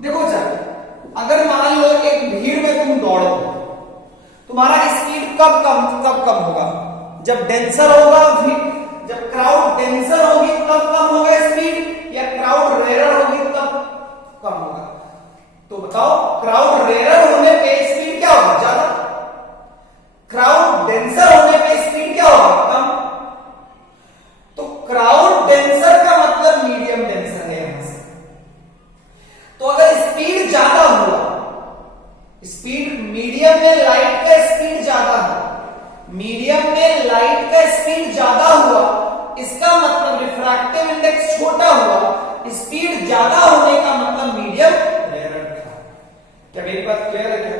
देखो sir, अगर मान लो एक भीड़ में तुम दौड़ो, तुम्हारा स्पीड कब कम होगा? जब डेंसर होगा, जब क्राउड डेंसर होगी तब कम होगा स्पीड, या क्राउड रेयर होगी तब कम होगा? तो बताओ, क्राउड रेयर होने पे स्पीड क्या होगा? ज्यादा। क्राउड डेंसर होने पे स्पीड क्या होगा? कम। तो क्राउड डेंसर का मतलब मीडियम डेंसर है यहां से। तो अगर स्पीड ज्यादा हुआ, स्पीड मीडियम में लाइट का स्पीड ज्यादा हुआ, मीडियम में लाइट का स्पीड ज्यादा हुआ, इसका मतलब रिफ्रैक्टिव इंडेक्स छोटा हुआ, स्पीड ज्यादा होने का मतलब मीडियम रेयर था। क्या मेरी बात क्लियर है? क्या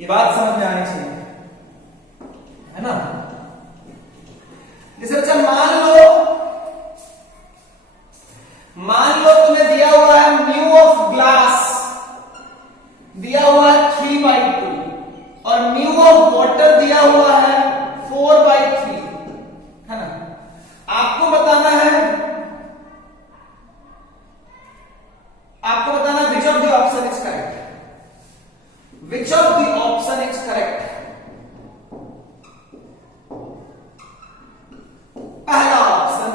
ये बात समझ में आनी चाहिए, है ना? जैसे अच्छा मान लो तुम्हें दिया हुआ है म्यू ऑफ ग्लास, दिया हुआ है 3/2 और म्यू ऑफ वाटर दिया हुआ है 4/3, है ना? आपको बताना which of the option is correct, which of the option is correct. पहला option,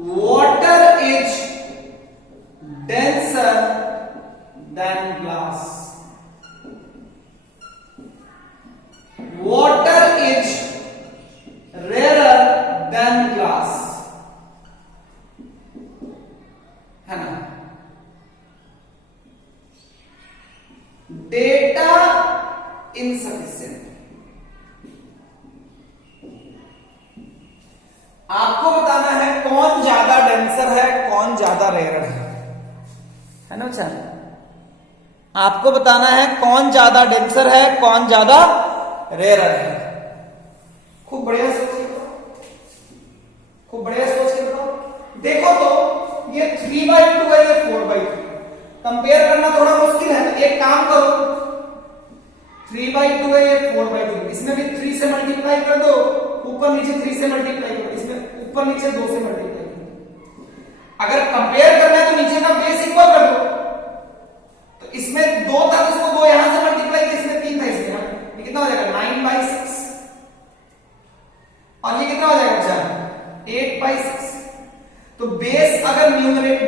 water is denser than glass, water is rarer than glass, है ना? Data insufficient. आपको बताना है कौन ज्यादा डेंसर है, कौन ज्यादा रेयर है ना बच्चा? आपको बताना है कौन ज्यादा डेंसर है, कौन ज्यादा रेयर है। खूब बढ़िया सोच के बताओ, खूब बढ़िया सोच के बताओ। देखो तो ये 3/2 है, ये 4/3, कंपेयर करना थोड़ा मुश्किल है। एक काम करो, 3/2 है, ये 4/3, इसमें भी 3 से मल्टीप्लाई कर दो, ऊपर नीचे 3 से मल्टीप्लाई करो, इसमें ऊपर नीचे 2 से मल्टीप्लाई करो। अगर कंपेयर करना है तो नीचे का बेस इक्वल कर दो, तो इसमें 2 था, इसको 2 यहां से मल्टीप्लाई किया, इसमें 3 था, इसमें ये कितना हो जाएगा? 9/6। और ये कितना हो जाएगा बच्चा? 8/6। तो बेस अगर न्यूमरेटर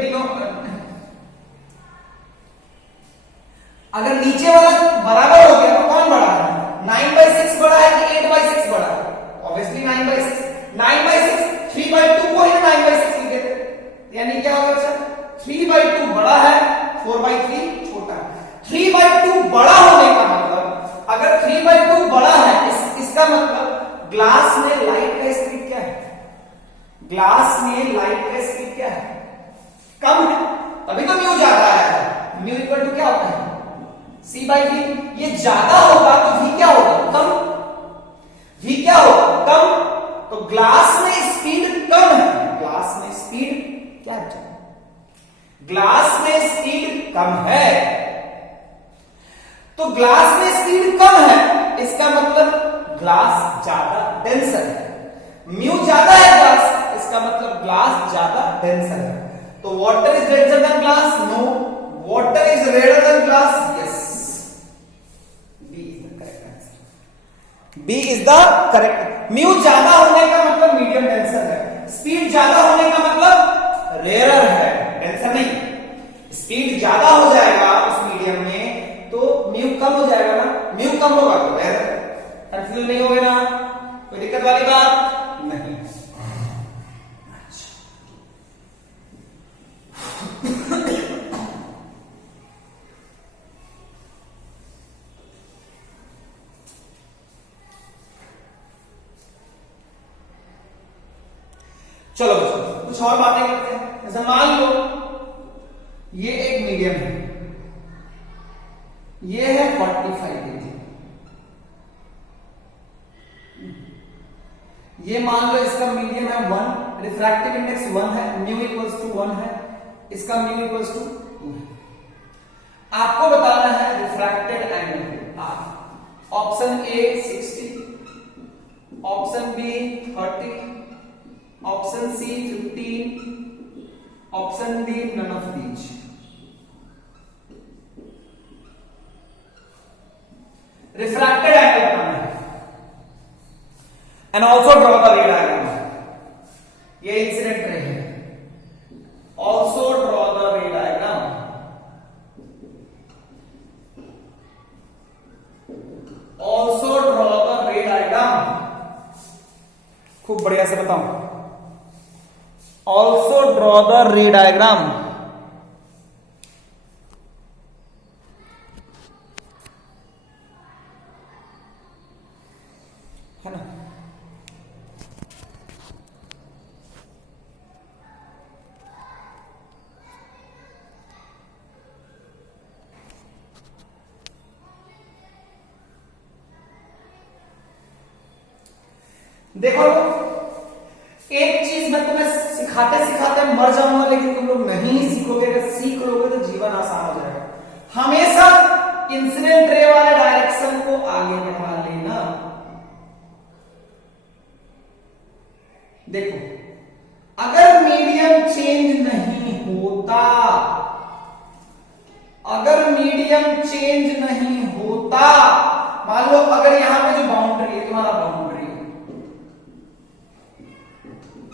ग्लास में लाइट का स्पीड क्या है? ग्लास में लाइट का स्पीड क्या है? कम है, तभी तो म्यू ज्यादा आया है। म्यू इक्वल टू क्या होता है? C by V। ये ज्यादा होगा तो V क्या होगा? कम। V क्या होगा? कम। तो ग्लास में स्पीड कम है। ग्लास में स्पीड क्या है? ग्लास में स्पीड कम है। तो ग्लास में स्पीड कम है, इसका मतलब ग्लास ज्यादा डेंसर है। म्यू ज्यादा है ग्लास, इसका मतलब ग्लास ज्यादा डेंसर है। तो water is denser than glass? No. Water is rare than glass? Yes. B is the correct answer. B is the correct. Mu ज्यादा होने का मतलब मीडियम डेंसर है, स्पीड ज्यादा होने का मतलब रेयरर है, डेंसर नहीं। स्पीड ज्यादा हो जाएगा उस मीडियम में तो म्यू कम हो जाएगा ना, म्यू कम होगा तो रेयर। कंफ्यूज नहीं होगे ना? कोई दिक्कत वाली बात नहीं। चलो बच्चों कुछ और बातें करते हैं। जैसे मान लो ये एक मीडियम है, ये है 45 डिग्री, ये मान लो इसका मीडियम है 1, रिफ्रैक्टिव इंडेक्स 1 है, म्यू इक्वल्स टू 1 है, इसका म्यू इक्वल्स टू 2 है। आपको बताना है refracted angle R। Option A 60, option B 30, option C 15, option D none of these. Refracted angle बताना है and also draw the ray diagram. ये इंसिडेंट रे है, also draw the ray diagram. Also draw the ray diagram. खूब बढ़िया से बताऊं। Also draw the ray diagram. है ना? देखो एक चीज मैं तुम्हें सिखाते सिखाते मर जाऊंगा, लेकिन तुम लोग नहीं सीखोगे। अगर सीख लोगे तो जीवन आसान हो जाएगा। हमेशा इंसिडेंट रे वाले डायरेक्शन को आगे बढ़ा लेना। देखो अगर मीडियम चेंज नहीं होता, अगर मीडियम चेंज नहीं होता, मान लो अगर यहां पे जो बाउंड्री है तुम्हारा बाउंड्री,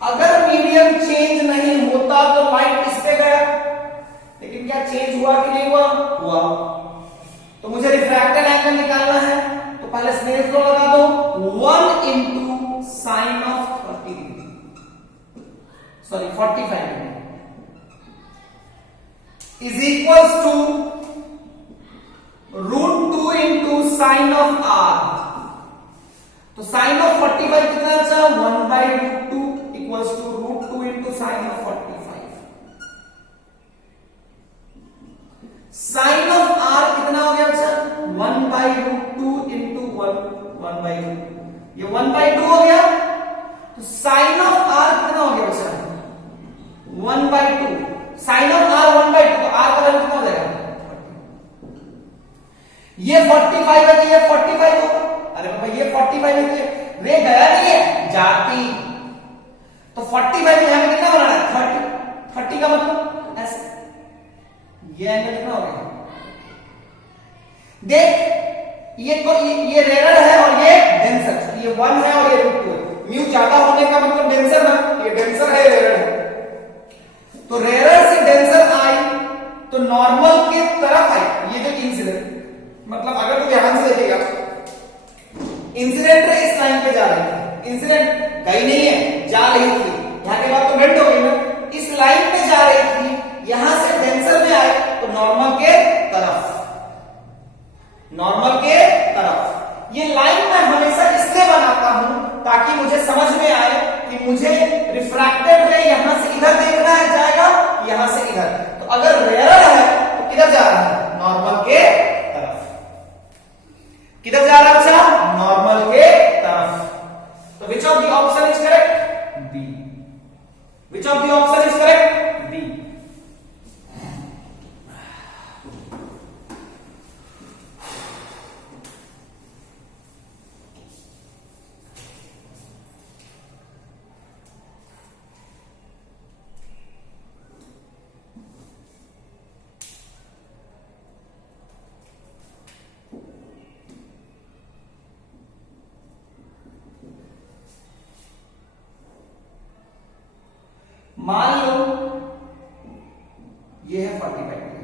अगर मीडियम चेंज नहीं होता तो लाइट इस पे गया, लेकिन क्या चेंज हुआ कि नहीं हुआ? हुआ। तो मुझे रिफ्रैक्टेड एंगल निकालना है, तो पहले स्नेल लॉ लगा दो। 1 into sine of 30 degree, sorry 45 degree is equals to √2 into sine of R। तो साइन ऑफ 45 कितना अच्छा? 1/√2 equals to √2 into sine of 45। Sine of R कितना हो गया अच्छा? 1/√2 इंटू 1/2। ये 1/2 हो गया। तो साइन ऑफ R कितना हो गया अच्छा? 1/2। साइन ऑफ R 1/2, तो R का वैल्यू कितना हो जाएगा? ये 45 है तो ये 45 होगा। अरे बाबा ये 45 है तो रे गया नहीं है, जाती। तो 45 में हमें कितना बनाना है? 30। 30 का मतलब ऐसे। ये एंगल कितना हो गया? देख ये रेयर है और ये डेंसर। ये 1 है और ये √2 है। म्यू ज्यादा होने का मतलब डेंसर ना, ये डेंसर है, रेयर है। तो रेयर से डेंसर आई तो नॉर्मल के तरफ आई। ये जो इंसिडेंट, मतलब अगर तो ध्यान से देखिएगा, इंसिडेंट रे इस लाइन पे जा रही है, इंसिडेंट गई नहीं है, जा रही थी, यहां के बाद तो बेंड हो गई ना, इस लाइन पे जा रही थी, यहां से डेंसर में आए तो नॉर्मल के तरफ, नॉर्मल के तरफ। ये लाइन मैं हमेशा इसलिए बनाता हूं ताकि मुझे समझ में आए कि मुझे रिफ्रैक्टेड रे यहां से इधर देखना है जाएगा, यहां से इधर। तो अगर रेयर है तो किधर जा रहा है? नॉर्मल के तरफ। किधर जा रहा है बच्चा? नॉर्मल के तरफ। तो which of the option is correct? B. Which of the option is correct? B. मान लो ये है 45 degree,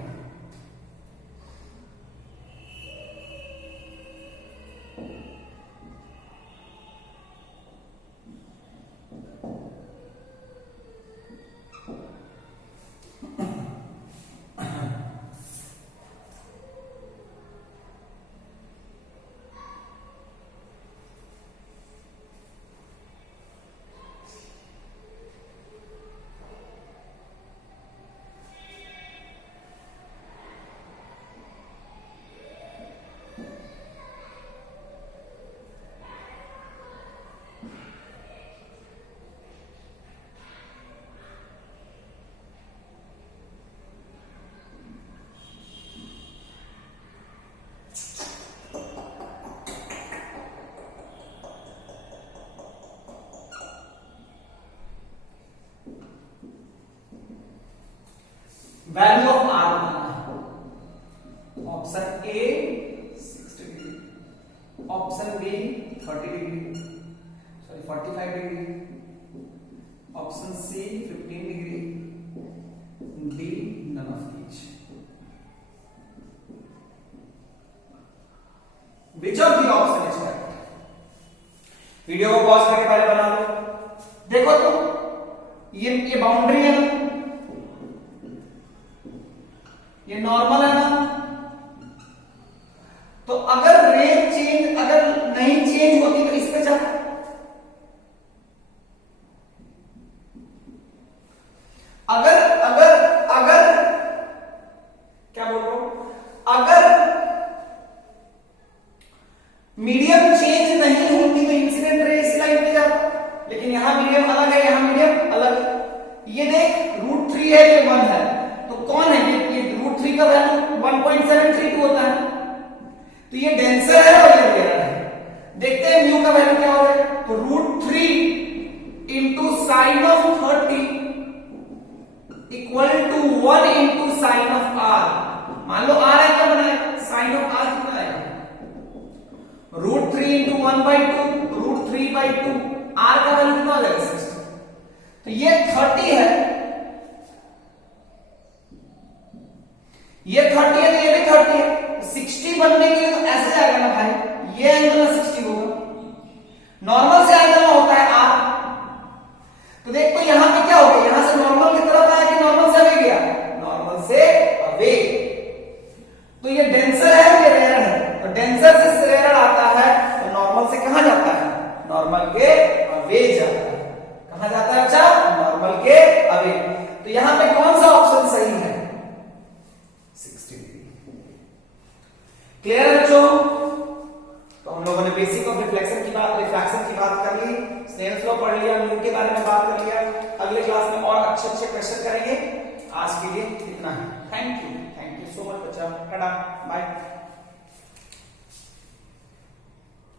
value of R option A 60 degree, option B 30 degree, sorry 45 degree, option C 15 degree, D none of each. Which of the option is correct? Video को pause करके पहले बना लो। देखो तो ये बाउंड्री है ना, ये नॉर्मल है ना, तो अगर रेंज चेंज अगर नहीं चेंज होती तो इस पे जाता। अगर अगर अगर क्या बोल रहा हूं, अगर मीडियम चेंज नहीं होती तो इंसिडेंट रे इस लाइन पे जाता, लेकिन यहां मीडियम अलग है, यहां मीडियम अलग। ये देख √3 है, ये 1 है, तो कौन है ये √3 का वैल्यू 1.732 होता है, तो ये डेंसर है और ये रेयर है। देखते हैं म्यू का वैल्यू क्या होगा। तो √3 into sine of 30 equal to 1 into sine of R. मान लो आर है, क्या बनाएगा? साइन ऑफ आर कितना आएगा? √3 इंटू 1/2 √3/2। आर का वैल्यू कितना हो जाएगा? 60। तो ये 30 है, ये 30 है, तो ये भी 30 है। 60 बनने के लिए तो ऐसे जाएगा ना भाई, ये एंगल में 60 होगा। नॉर्मल से एंगल में होता है आर। तो देखो यहां पे क्या हो गया, यहां से नॉर्मल की तरफ आया कि नॉर्मल से अवे गया? नॉर्मल से अवे। तो ये डेंसर है, ये रेयर है। तो डेंसर से रेयर आता है तो नॉर्मल से कहां जाता है? नॉर्मल के अवे जाता है। कहां जाता है बच्चा? नॉर्मल के अवे। तो यहां पे कौन सा ऑप्शन सही है? 60 डिग्री। क्लियर है बच्चों? तो हम लोगों ने बेसिक ऑफ रिफ्लेक्शन की बात कर ली, स्नेल्स लॉ पढ़ लिया, म्यू के बारे में बात कर लिया। अगले क्लास में और अच्छे क्वेश्चन करेंगे। आज के लिए इतना है। थैंक यू सो मच बच्चा। Tata bye.